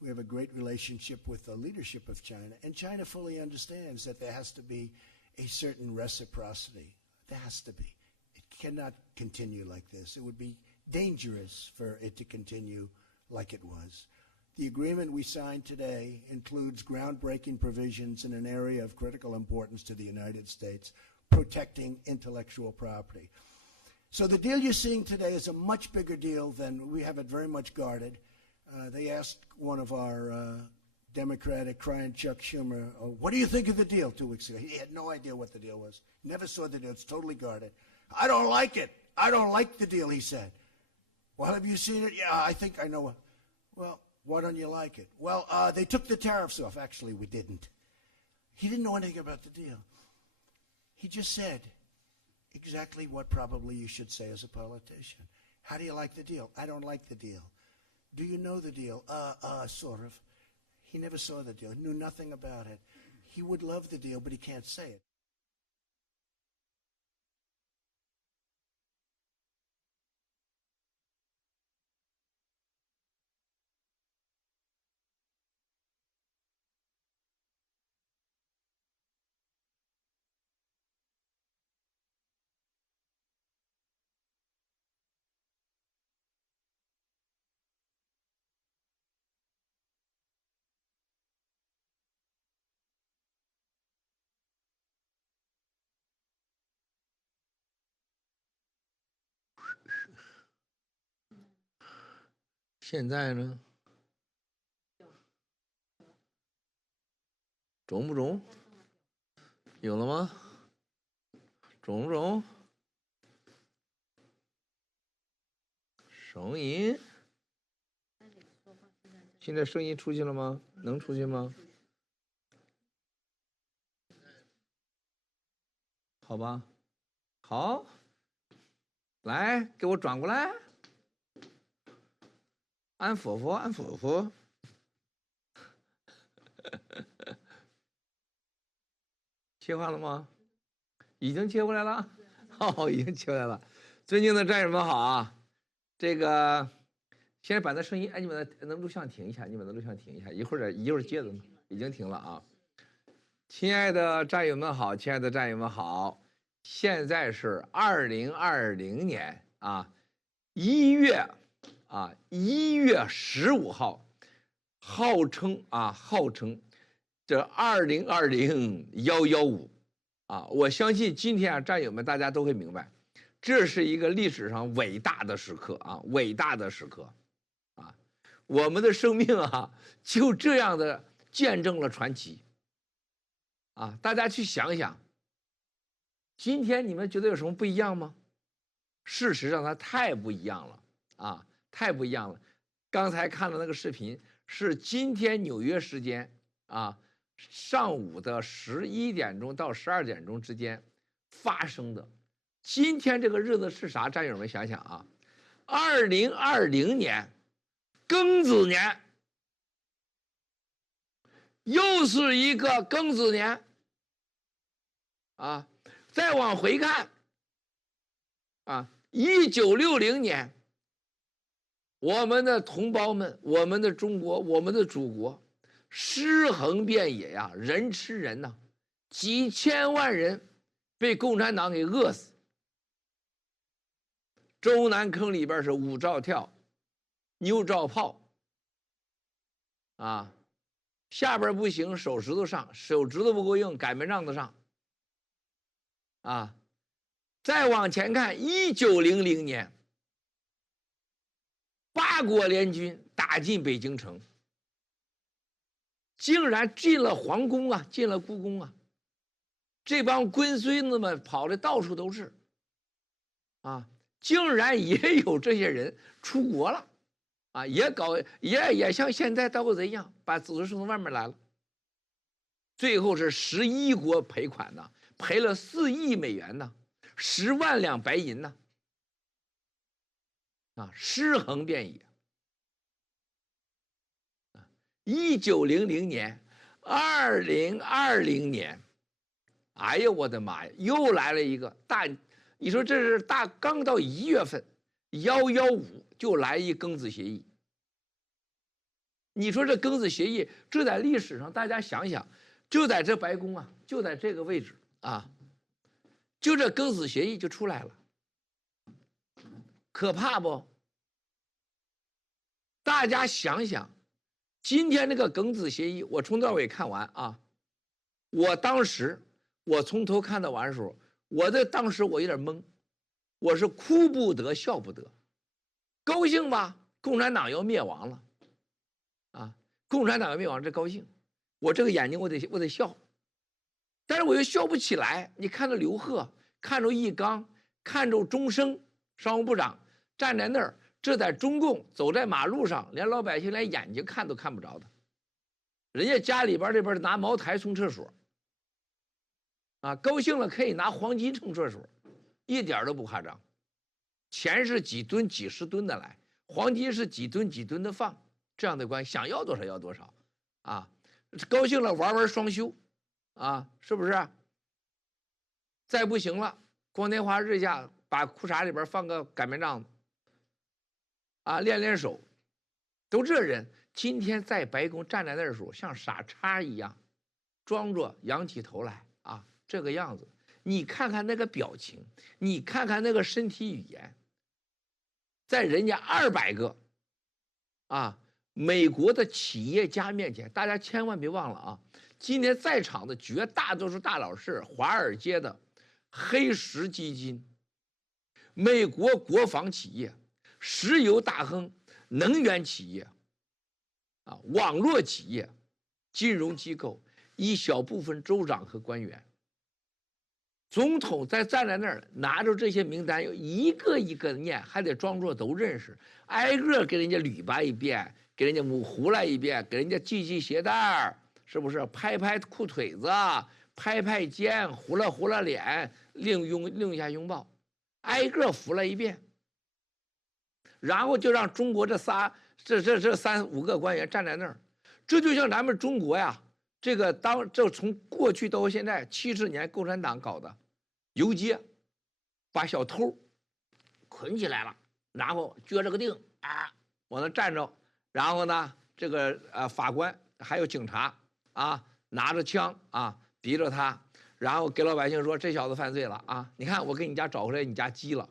We have a great relationship with the leadership of China. And China fully understands that there has to be a certain reciprocity. There has to be. It cannot continue like this. It would be dangerous for it to continue like it was. The agreement we signed today includes groundbreaking provisions in an area of critical importance to the United States, protecting intellectual property. So the deal you're seeing today is a much bigger deal than we have it very much guarded. They asked one of our Democratic crying Chuck Schumer, what do you think of the deal 2 weeks ago? He had no idea what the deal was. Never saw the deal. It's totally guarded. I don't like it. I don't like the deal, he said. Well, have you seen it? Yeah, I think I know. Well, why don't you like it? Well, they took the tariffs off. Actually, we didn't. He didn't know anything about the deal. He just said exactly what probably you should say as a politician. How do you like the deal? I don't like the deal. Do you know the deal? Sort of. He never saw the deal. He knew nothing about it. He would love the deal, but he can't say it.现在呢？中不中？有了吗？中不中？声音？现在声音出去了吗？能出去吗？好吧，好，来，给我转过来。安佛佛，安佛佛。切换了吗？已经切过来了。哦，已经切过来了。尊敬的战友们好啊！这个现在把那声音，哎，你把那录像停一下，你把那录像停一下，一会儿接着，已经停了啊。亲爱的战友们好，亲爱的战友们好，现在是2020年1月15号，号称这2020-115我相信今天战友们大家都会明白，这是一个历史上伟大的时刻伟大的时刻我们的生命就这样的见证了传奇大家去想一想，今天你们觉得有什么不一样吗？事实上它太不一样了太不一样了。刚才看的那个视频是今天纽约时间上午的11点钟到12点钟之间发生的。今天这个日子是啥？战友们想想2020年庚子年又是一个庚子年啊。再往回看啊，1960年，我们的同胞们，我们的中国，我们的祖国，尸横遍野呀，人吃人呐，几千万人被共产党给饿死。中南坑里边是5照跳，9照炮啊，下边不行手指头上，手指头不够硬擀面杖子上啊。再往前看，1900年8国联军打进北京城，竟然进了皇宫啊，进了故宫啊，这帮龟孙子们跑的到处都是啊，竟然也有这些人出国了啊，也像现在盗贼一样，把子孙送到外面来了。最后是11国赔款呢，赔了4亿美元呢，10万两白银呢，啊，尸横遍野。1900年，2020年，哎呀，我的妈呀，又来了一个大，你说这是大，刚到1月份，115就来一庚子协议。你说这庚子协议，这在历史上大家想想，就在这白宫啊，就在这个位置啊，就这庚子协议就出来了，可怕不？大家想想，今天这个庚子协议，我从头到尾看完啊，我当时我从头看到完的时候，当时我有点懵，我是哭不得笑不得，高兴吧，共产党要灭亡了，啊，共产党要灭亡，这高兴，我这个眼睛我得笑，但是我又笑不起来。你看着刘鹤，看着易纲，看着钟声商务部长站在那儿，这在中共走在马路上，连老百姓连眼睛看都看不着的，人家家里边这边拿茅台冲厕所，啊，高兴了可以拿黄金冲厕所，一点都不夸张。钱是几吨几十吨的来，黄金是几吨几吨的放，这样的关系，想要多少要多少，啊，高兴了玩双休，啊，是不是？再不行了，光天化日下把裤衩里边放个擀面杖子，啊，练手，都这人今天在白宫站在那儿的时候，像傻叉一样，装着仰起头来啊，这个样子。你看看那个表情，你看看那个身体语言，在人家200个啊美国的企业家面前，大家千万别忘了啊，今天在场的绝大多数大佬是华尔街的黑石基金、美国国防企业、石油大亨、能源企业啊、网络企业、金融机构，一小部分州长和官员。总统站在那儿，拿着这些名单，一个一个的念，还得装作都认识，挨个给人家捋巴一遍，给人家胡来一遍，给人家系鞋带，是不是？拍拍裤腿子，拍拍肩，糊了脸，另一下拥抱，挨个服了一遍。然后就让中国这3、5个官员站在那儿，这就像咱们中国呀。这从过去到现在70年，共产党搞的游街，把小偷捆起来了，然后撅着个腚啊，往那站着，然后呢，这个法官还有警察啊，拿着枪啊，逼着他，然后给老百姓说这小子犯罪了啊，你看我给你家找回来，你家鸡了，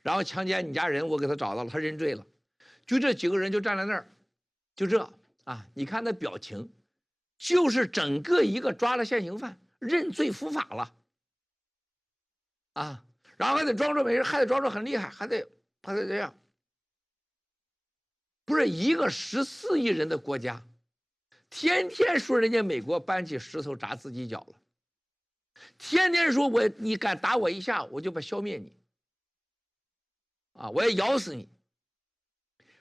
然后强奸你家人，我给他找到了，他认罪了，就这几个人就站在那儿，就这啊，你看那表情。就是整个一个抓了现行犯，认罪伏法了，啊，然后还得装作没事，还得装作很厉害，还得这样。不是一个14亿人的国家，天天说人家美国搬起石头砸自己脚了，天天说你敢打我一下，我就消灭你，啊，我要咬死你。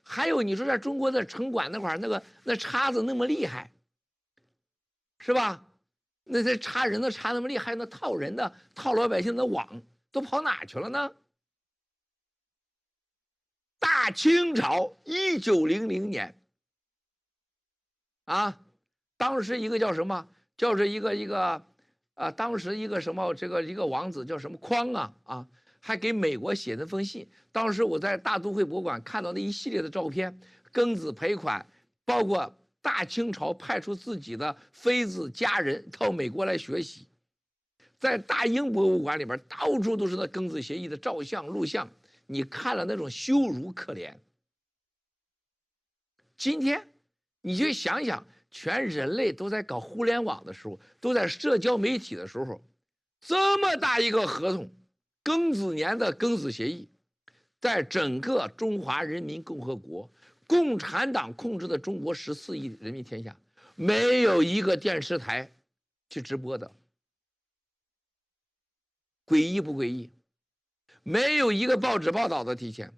还有你说在中国的城管那块儿，那叉子那么厉害。是吧？那些插人的插那么厉害，那套人的套老百姓的网都跑哪去了呢？大清朝1900年啊，当时一个叫什么，叫是当时一个什么一个王子叫什么匡啊，还给美国写那封信。当时我在大都会博物馆看到那一系列的照片，庚子赔款，包括大清朝派出自己的妃子家人到美国来学习。在大英博物馆里边，到处都是那庚子协议的照相录像，你看了那种羞辱可怜。今天你就想想，全人类都在搞互联网的时候，都在社交媒体的时候，这么大一个合同，庚子年的庚子协议，在整个中华人民共和国共产党控制的中国14亿人民天下，没有一个电视台去直播的。诡异不诡异？没有一个报纸报道的提前。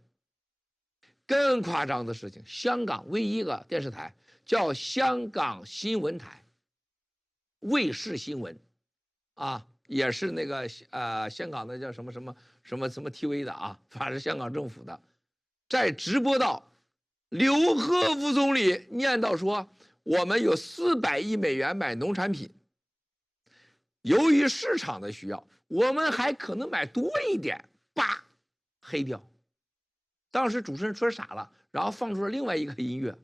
更夸张的事情，香港唯一一个电视台叫香港新闻台，卫视新闻，也是那个香港的叫什么 TV 的啊，反正是香港政府的，在直播到刘鹤副总理念叨说，我们有400亿美元买农产品，由于市场的需要，我们还可能买多一点，叭，黑掉。当时主持人说傻了，然后放出了另外一个音乐，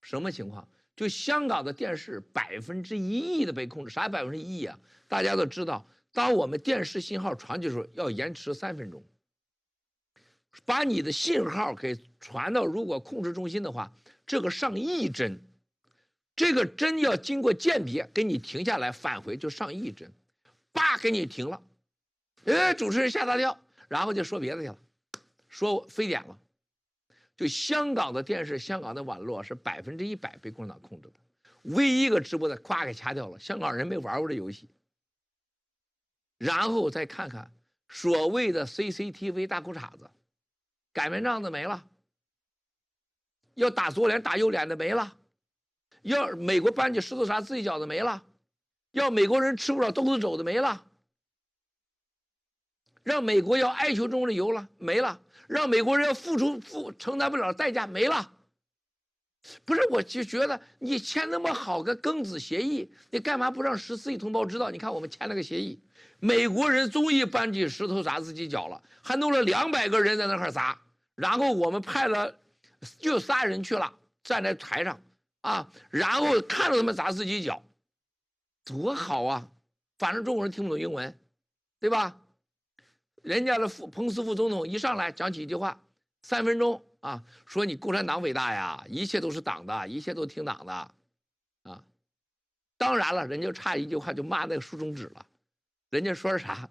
什么情况？就香港的电视1%亿的被控制，啥1%亿啊？大家都知道，当我们电视信号传去的时候，要延迟3分钟，把你的信号给传到，如果控制中心的话，这个上亿帧，这个针要经过鉴别，给你停下来，返回就上亿帧，叭给你停了，主持人吓大跳，然后就说别的去了，说非典了。就香港的电视，香港的网络是100%被共产党控制的，唯一一个直播的咵给掐掉了，香港人没玩过这游戏。然后再看看所谓的 CCTV 大裤衩子，擀面杖子没了，要打左脸打右脸的没了，要美国搬起石头砸自己脚的没了，要美国人吃不了兜着走的没了，让美国要哀求中的油了没了，让美国人要承担不了代价没了。不是，我就觉得你签那么好个庚子协议，你干嘛不让14亿同胞知道？你看我们签了个协议，美国人终于搬起石头砸自己脚了，还弄了200个人在那块砸，然后我们派了就3人去了，站在台上然后看着他们砸自己脚，多好啊！反正中国人听不懂英文，对吧？人家的彭斯副总统一上来讲几句话，3分钟说你共产党伟大呀，一切都是党的，一切都听党的当然了，人家差一句话就骂那个竖中指了，人家说啥？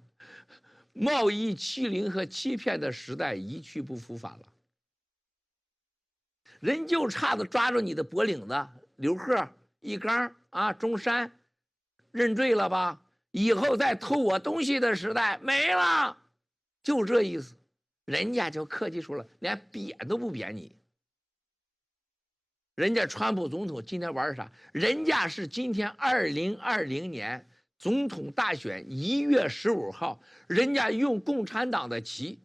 贸易欺凌和欺骗的时代一去不复返了。人就差的抓住你的脖领子，刘鹤、一刚中山，认罪了吧？以后再偷我东西的时代没了，就这意思。人家就客气说了，连贬都不贬你。人家川普总统今天玩啥？人家是今天2020年总统大选1月15号，人家用共产党的旗，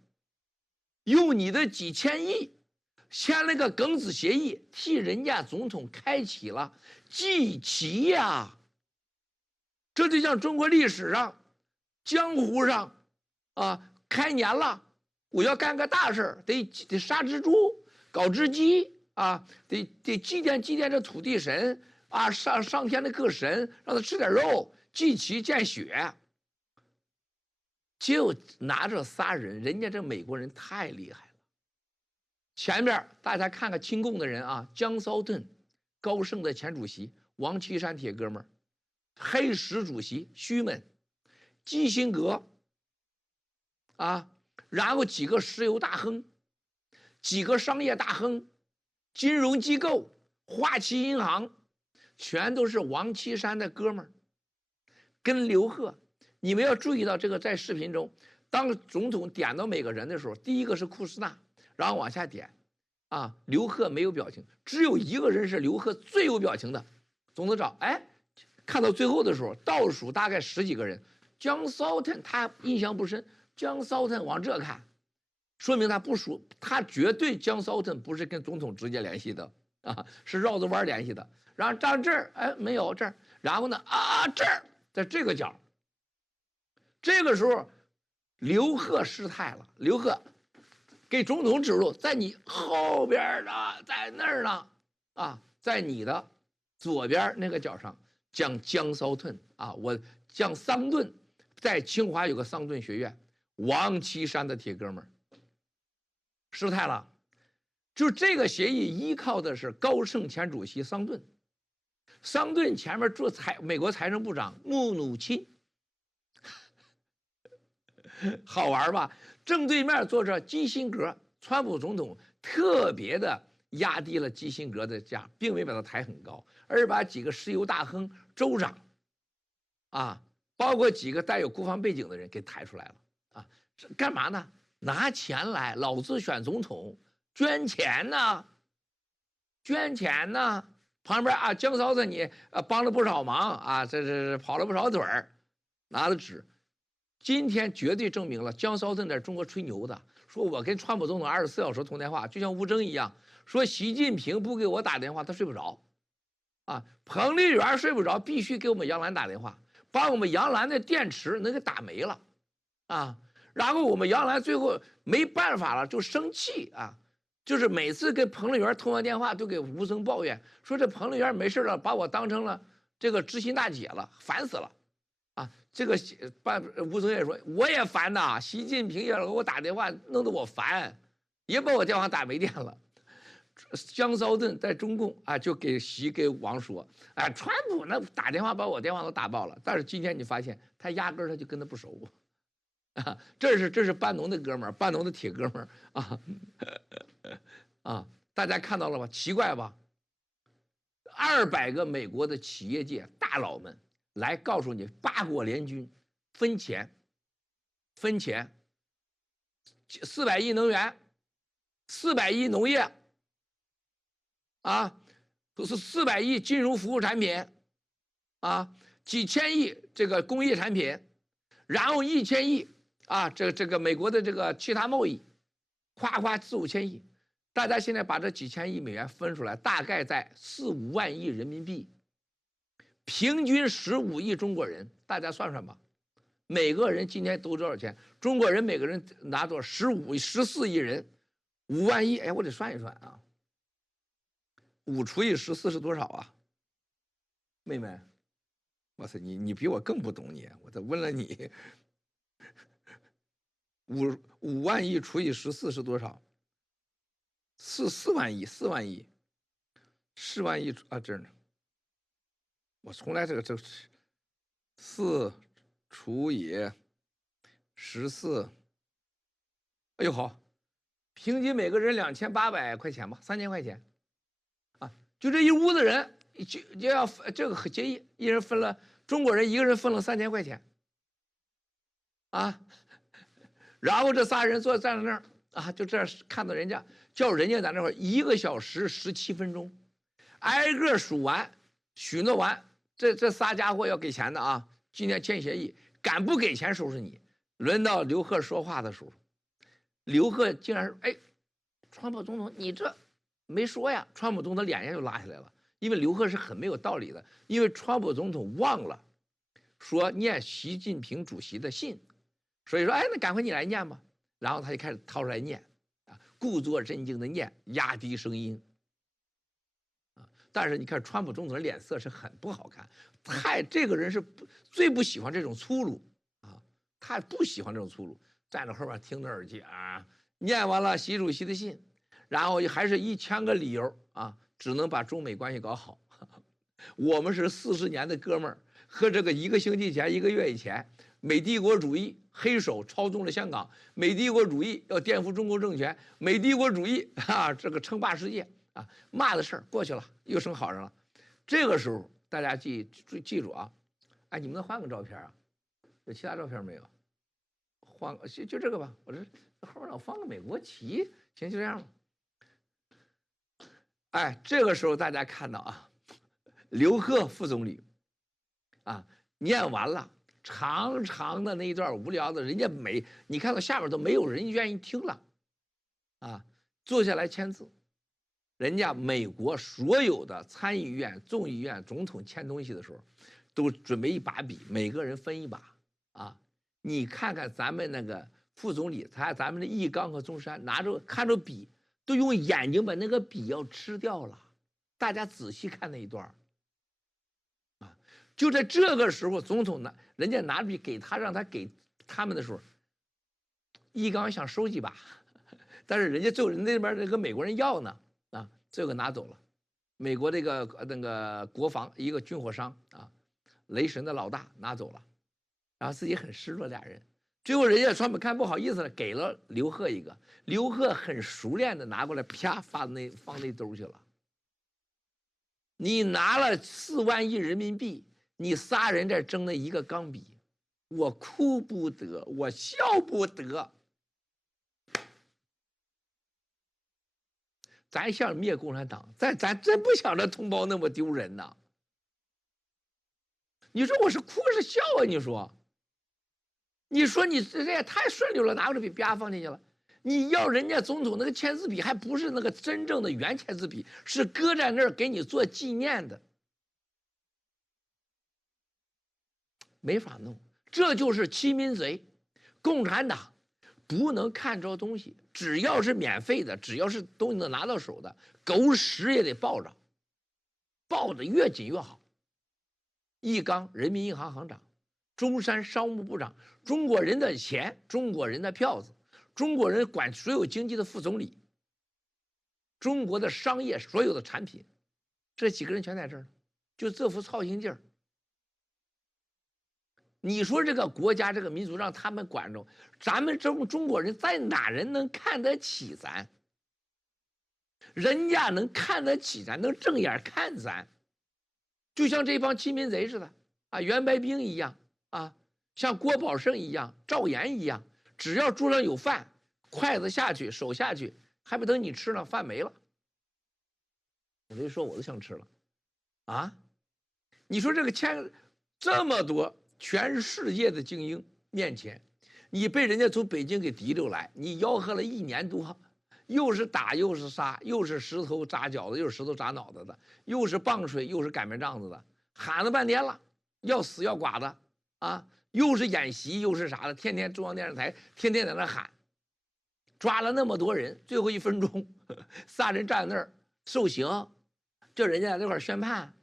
用你的几千亿签了个庚子协议，替人家总统开启了祭旗呀。这就像中国历史上江湖上开年了，我要干个大事，得杀只猪，搞只鸡得祭奠这土地神上天的各神，让他吃点肉，祭旗见血。就拿着仨人，人家这美国人太厉害了。前面大家看看亲共的人江骚顿，高盛的前主席，王岐山铁哥们儿，黑石主席徐们，基辛格然后几个石油大亨，几个商业大亨，金融机构，花旗银行，全都是王岐山的哥们儿。跟刘鹤，你们要注意到这个，在视频中，当总统点到每个人的时候，第一个是库斯纳，然后往下点刘鹤没有表情，只有一个人是刘鹤最有表情的，总统找看到最后的时候，倒数大概10几个人，江骚顿他印象不深，江骚顿往这看，说明他不熟，他绝对江骚顿不是跟总统直接联系的啊，是绕着弯联系的。然后站这儿，哎，没有这儿，然后呢，这儿在这个角。这个时候，刘贺失态了。刘贺给总统指路，在你后边呢，在那儿呢，啊，在你的左边那个角上，讲江骚顿啊，我讲桑顿，在清华有个桑顿学院，王岐山的铁哥们儿，失态了。就这个协议依靠的是高盛前主席桑顿，桑顿前面做美国财政部长穆努钦。好玩吧？正对面坐着基辛格，川普总统特别的压低了基辛格的价，并没把他抬很高，而把几个石油大亨、州长，啊，包括几个带有国防背景的人给抬出来了啊！干嘛呢？拿钱来，老子选总统，捐钱呢，捐钱呢。旁边啊，江嫂子你帮了不少忙啊，这跑了不少腿儿，拿的纸。今天绝对证明了江骚顿在中国吹牛的，说我跟川普总统24小时通电话，就像吴征一样，说习近平不给我打电话他睡不着，啊，彭丽媛睡不着，必须给我们杨澜打电话，把我们杨澜的电池能给打没了，啊，然后我们杨澜最后没办法了就生气啊，就是每次跟彭丽媛通完电话都给吴征抱怨，说这彭丽媛没事了，把我当成了这个知心大姐了，烦死了。这个吴征也说，我也烦呐，习近平也给我打电话，弄得我烦，也把我电话打没电了。江骚顿在中共啊，就给王说，哎，川普那打电话把我电话都打爆了。但是今天你发现他压根他就跟他不熟啊，这是班农的哥们儿，班农的铁哥们儿啊啊，大家看到了吧？奇怪吧？200个美国的企业界大佬们。来告诉你，8国联军分钱，400亿能源，400亿农业，啊，400亿金融服务产品，啊，几千亿这个工业产品，然后1000亿啊，这个美国的这个其他贸易，夸4、5千亿，大家现在把这几千亿美元分出来，大概在4、5万亿人民币。平均15亿中国人，大家算算吧，每个人今天都多少钱？中国人每个人拿多少？14亿人，5万亿。哎，我得算一算啊，5除以14是多少啊？妹妹，哇塞，你比我更不懂你，我再问了你，5万亿除以14是多少？4万亿，4万亿，4万亿啊，这儿呢。我从来这4除以14，哎呦好，平均每个人2800块钱吧，3000块钱，啊，就这一屋子人就要这个协议，一人分了，中国人一个人分了3000块钱，啊，然后这仨人站在那儿啊，就这样看到人家叫人家在那会儿1个小时17分钟，挨个数完许诺完。这仨家伙要给钱的啊！今天签协议，敢不给钱收拾你。轮到刘贺说话的时候，刘贺竟然说：“哎，川普总统，你这没说呀！”川普总统脸就拉下来了，因为刘贺是很没有道理的，因为川普总统忘了说念习近平主席的信，所以说：“哎，那赶快你来念吧。”然后他就开始掏出来念，啊，故作镇静的念，压低声音。但是你看，川普总统的脸色是很不好看，这个人是最不喜欢这种粗鲁啊，他不喜欢这种粗鲁，站在后边听着耳机啊，念完了习主席的信，然后还是1000个理由啊，只能把中美关系搞好。我们是40年的哥们儿，和这个1个星期前、1个月以前，美帝国主义黑手操纵了香港，美帝国主义要颠覆中国政权，美帝国主义啊，这个称霸世界。啊，骂的事儿过去了，又成好人了。这个时候大家记住啊，哎，你们能换个照片啊？有其他照片没有？换个就这个吧。我这后面老放个美国旗，行，就这样吧。哎，这个时候大家看到啊，刘贺副总理啊念完了长长的那一段无聊的，人家你看到下面都没有人愿意听了，啊，坐下来签字。人家美国所有的参议院、众议院总统签东西的时候，都准备一把笔，每个人分一把啊。你看看咱们那个副总理，咱们的易纲和中山看着笔，都用眼睛把那个笔要吃掉了。大家仔细看那一段啊，就在这个时候，总统人家拿笔给他，让他给他们的时候，易纲想收几把，但是人家最后那边那个美国人要呢啊，最后拿走了。美国那个国防一个军火商啊，雷神的老大拿走了。然后自己很失落，俩人最后人家川普看不好意思了，给了刘贺一个，刘贺很熟练的拿过来，啪放那兜去了。你拿了4万亿人民币，你仨人在争那一个钢笔，我哭不得，我笑不得。咱想灭共产党，咱真不想着同胞那么丢人呐。你说我是哭是笑啊？你说你这也太顺溜了，拿过来笔啪放进去了。你要人家总统那个签字笔，还不是那个真正的原签字笔，是搁在那儿给你做纪念的，没法弄。这就是欺民贼。共产党不能看着东西，只要是免费的，只要是东西能拿到手的，狗屎也得抱着，抱得越紧越好。易纲人民银行行长，中山商务部长，中国人的钱，中国人的票子，中国人管所有经济的副总理，中国的商业所有的产品，这几个人全在这儿，就这副操心劲儿。你说这个国家这个民族让他们管着，咱们中国人在哪人能看得起咱？人家能看得起咱，能正眼看咱，就像这帮欺民贼似的啊，袁白冰一样啊，像郭宝胜一样，赵岩一样，只要桌上有饭，筷子下去，手下去，还不等你吃呢，饭没了。我就说我都想吃了啊！你说这个签这么多全世界的精英面前，你被人家从北京给提溜来，你吆喝了1年多，又是打又是杀，又是石头扎脚的，又是石头扎脑袋的，又是棒槌，又是擀面杖子的，喊了半天了，要死要剐的啊！又是演习又是啥的，天天中央电视台天天在那喊，抓了那么多人，最后1分钟仨人站在那儿受刑，叫人家在那块宣判，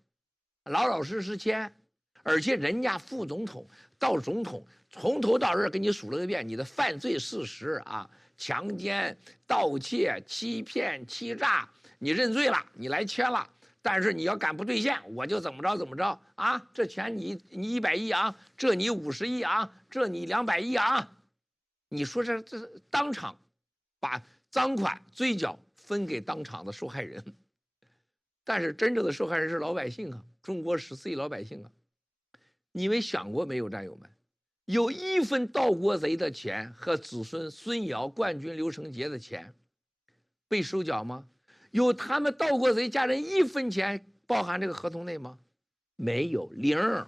老老实实签，而且人家副总统到总统从头到尾给你数了个遍你的犯罪事实啊，强奸、盗窃、欺骗、欺诈，你认罪了，你来签了。但是你要敢不兑现，我就怎么着啊！这钱你100亿啊，这你50亿啊，这你200亿啊！你说这当场把赃款追缴分给当场的受害人，但是真正的受害人是老百姓啊，中国14亿老百姓啊！你们想过没有，战友们？有1分盗国贼的钱和子孙孙尧、冠军刘成杰的钱被收缴吗？有他们盗国贼家人1分钱包含这个合同内吗？没有，0。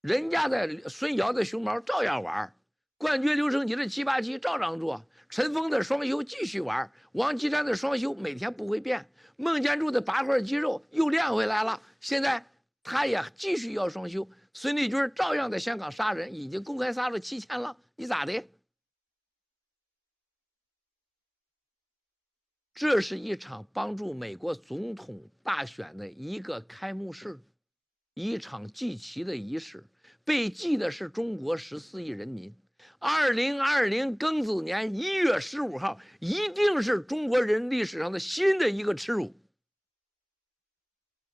人家的孙尧的熊猫照样玩，冠军刘成杰的787照样做，陈峰的双休继续玩，王岐山的双休每天不会变，孟建柱的8块肌肉又练回来了，现在他也继续要双休。孙立军照样在香港杀人，已经公开杀了7000了，你咋的？这是一场帮助美国总统大选的一个开幕式，一场祭旗的仪式，被祭的是中国14亿人民。2020庚子年1月15号，一定是中国人历史上的新的一个耻辱。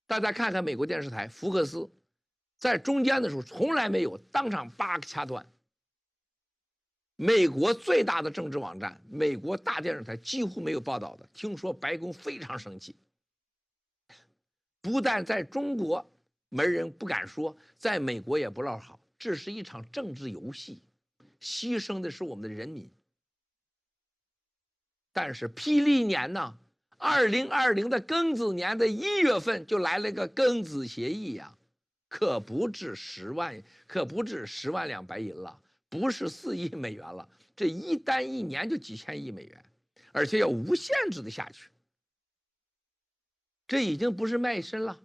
大家看看美国电视台福克斯，在中间的时候从来没有当场叭掐断。美国最大的政治网站，美国大电视台几乎没有报道的。听说白宫非常生气，不但在中国没人不敢说，在美国也不落好。这是一场政治游戏，牺牲的是我们的人民。但是霹雳年呢，2020的庚子年的1月份就来了个庚子协议呀，可不止10万两白银了。不是4亿美元了，这一单1年就几千亿美元，而且要无限制的下去。这已经不是卖身了，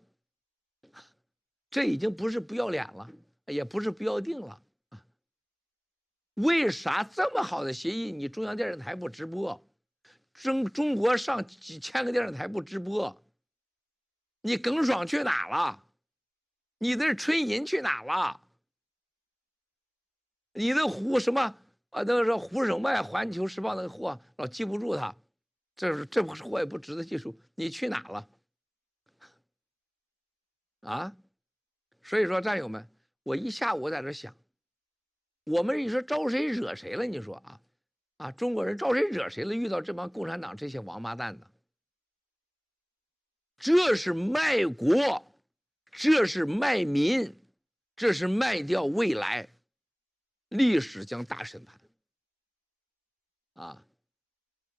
这已经不是不要脸了，也不是不要定了。为啥这么好的协议，你中央电视台不直播？中国上几千个电视台不直播？你耿爽去哪了？你的春银去哪了？你的胡什么啊？那个是胡什么呀？环球时报那个货老记不住他，这货也不值得记住。你去哪了？啊？所以说，战友们，我一下午在这想。我们你说招谁惹谁了？你说中国人招谁惹谁了？遇到这帮共产党这些王八蛋的，这是卖国，这是卖民，这是卖掉未来，历史将大审判。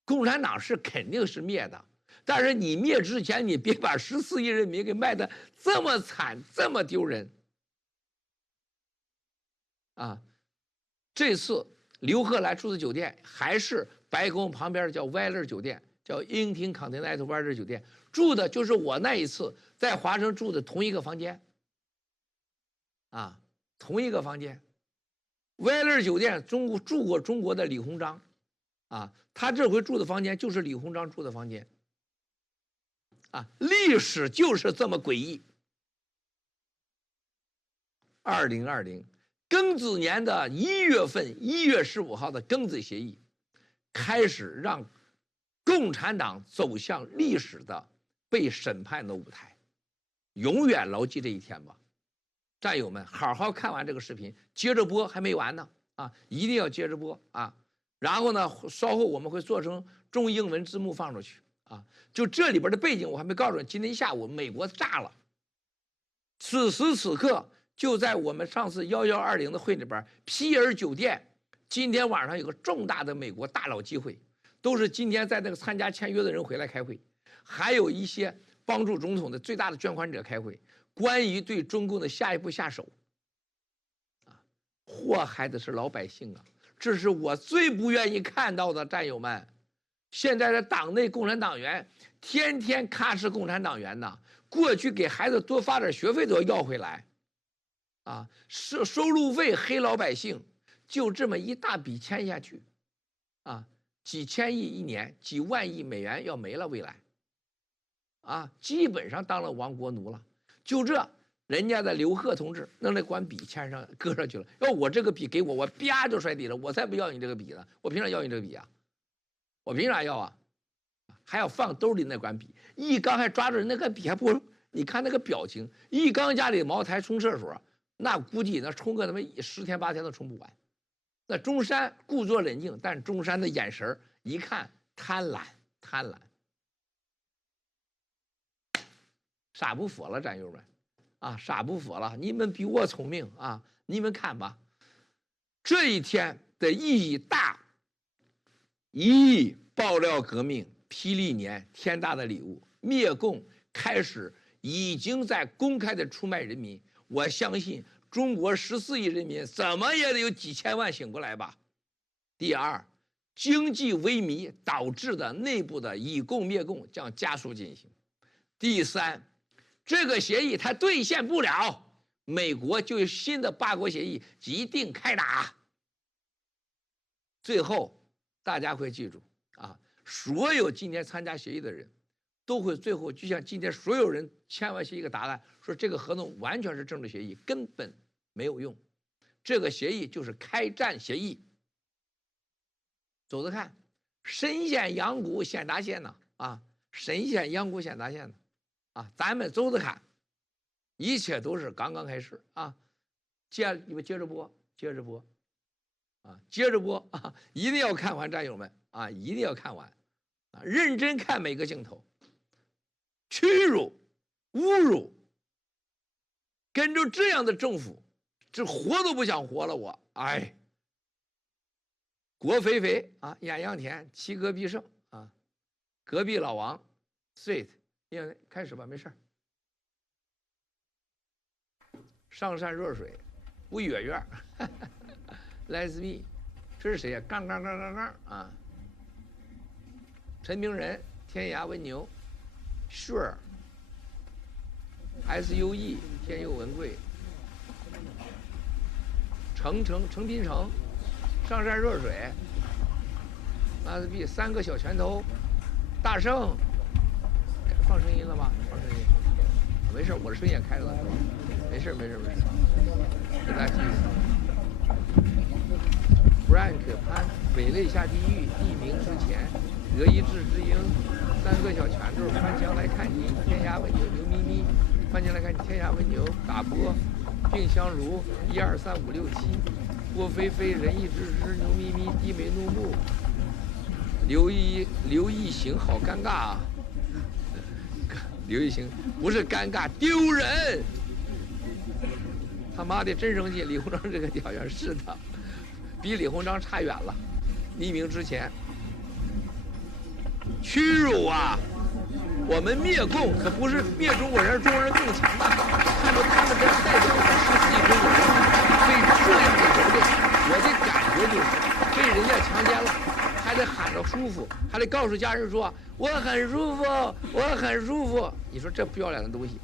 共产党是肯定是灭的，但是你灭之前，你别把14亿人民给卖的这么惨，这么丢人。这次刘贺来住的酒店还是白宫旁边叫歪乐酒店，叫英廷康廷奈特歪乐酒店，住的就是我那一次在华盛住的同一个房间，同一个房间。歪乐酒店住过中国的李鸿章，他这回住的房间就是李鸿章住的房间，历史就是这么诡异。2020。庚子年的1月份，1月15号的庚子协议，开始让共产党走向历史的被审判的舞台，永远牢记这一天吧。战友们，好好看完这个视频，接着播还没完呢，一定要接着播然后呢，稍后我们会做成中英文字幕放出去就这里边的背景我还没告诉你，今天下午美国炸了，此时此刻。就在我们上次1120的会里边，皮尔酒店今天晚上有个重大的美国大佬机会，都是今天在那个参加签约的人回来开会，还有一些帮助总统的最大的捐款者开会，关于对中共的下一步下手。祸害的是老百姓这是我最不愿意看到的，战友们。现在的党内共产党员天天咔哧共产党员过去给孩子多发点学费都要回来。收路费黑老百姓，就这么一大笔签下去，几千亿一年，几万亿美元要没了，未来，基本上当了亡国奴了。就这，人家的刘贺同志弄那管笔签上搁上去了，要我这个笔给我啪就摔地了，我才不要你这个笔呢，我凭啥要你这个笔我凭啥要还要放兜里那管笔，一刚还抓着人那个笔还不，你看那个表情，一刚家里茅台冲厕所。那估计那冲个他妈10天8天都冲不完。那中山故作冷静，但中山的眼神一看贪婪，傻不服了，战友们傻不服了，你们比我聪明你们看吧，这一天的意义大。爆料革命，霹雳年，天大的礼物，灭共开始，已经在公开的出卖人民。我相信中国14亿人民怎么也得有几千万醒过来吧。第二，经济萎靡导致的内部的以共灭共将加速进行。第三，这个协议它兑现不了，美国就有新的8国协议一定开打。最后，大家会记住所有今天参加协议的人都会最后就像今天所有人签完协议一个答案，说这个合同完全是政治协议，根本没有用。这个协议就是开战协议。走着看，神仙阳谷显达县神仙阳谷显达县咱们走着看，一切都是刚刚开始你们接着播，接着播一定要看完，战友们一定要看完认真看每个镜头。屈辱、侮辱，跟着这样的政府，这活都不想活了我。郭肥肥艳阳天，其歌必胜隔壁老王 sweet， 开始吧，没事上善若水，不远远，Let's be， 这是谁呀？杠陈明仁，天涯文牛。Sure， SUE 天佑文贵，成滨城，上善若水，那比3个小拳头，大圣，放声音了吗？放声音，没事，我的声音也开了，没事。跟大家继续。Frank 潘，伪类下地狱，地名之前，德意志之鹰，3个小拳头，翻墙来看你，天涯文牛牛咪咪，翻墙来看你，天涯文牛，打波，并相如，1、2、3、5、6、7，郭菲菲，仁义之师，牛咪咪，低眉怒目，刘一行，好尴尬啊！刘一行不是尴尬，丢人！他妈的真生气！李鸿章这个屌样是的，比李鸿章差远了。匿名之前，屈辱啊！我们灭共可不是灭中国人，中国人更强大。看到他们这样代表我们14亿中国人，所以这样的人类，我的感觉就是被人家强奸了，还得喊着舒服，还得告诉家人说我很舒服，我很舒服。你说这不要脸的东西，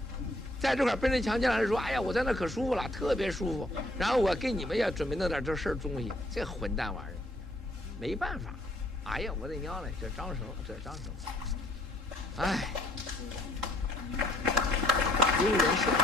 在这块被人强奸了，说哎呀我在那可舒服了，特别舒服。然后我给你们也准备弄点这事儿东西，这混蛋玩意儿，没办法。哎呀我的娘嘞，这张绳，哎，丢人现眼。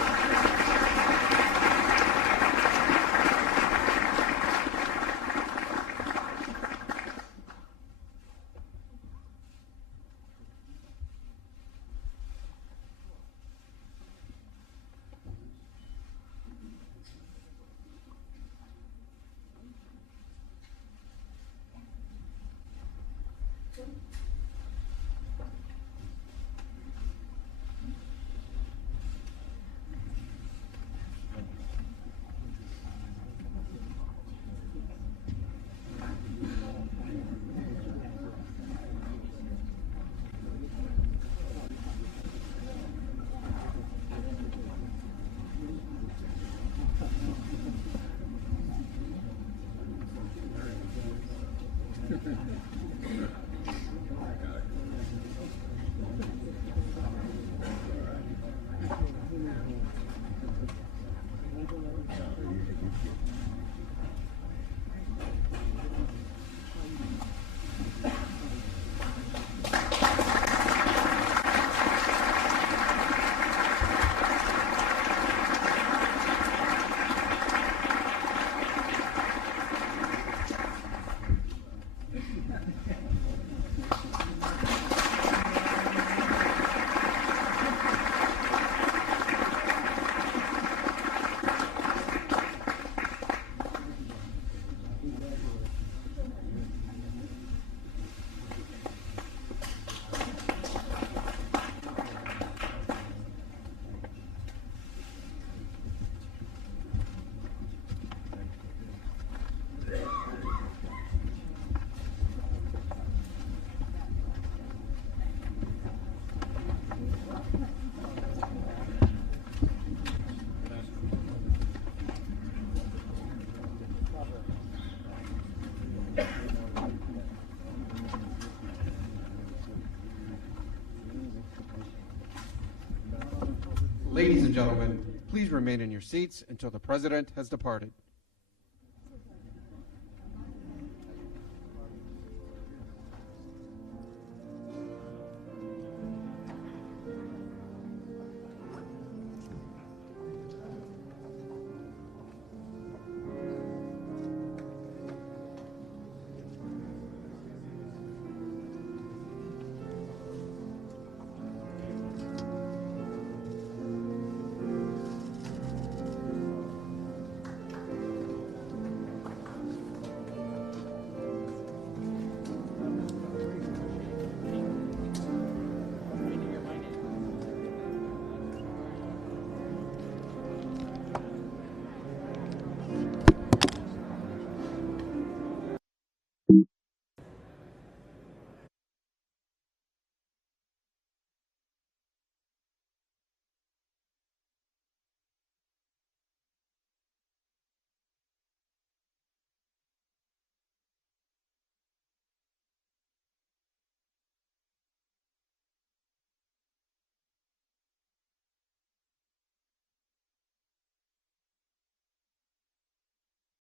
Ladies and gentlemen, please remain in your seats until the President has departed.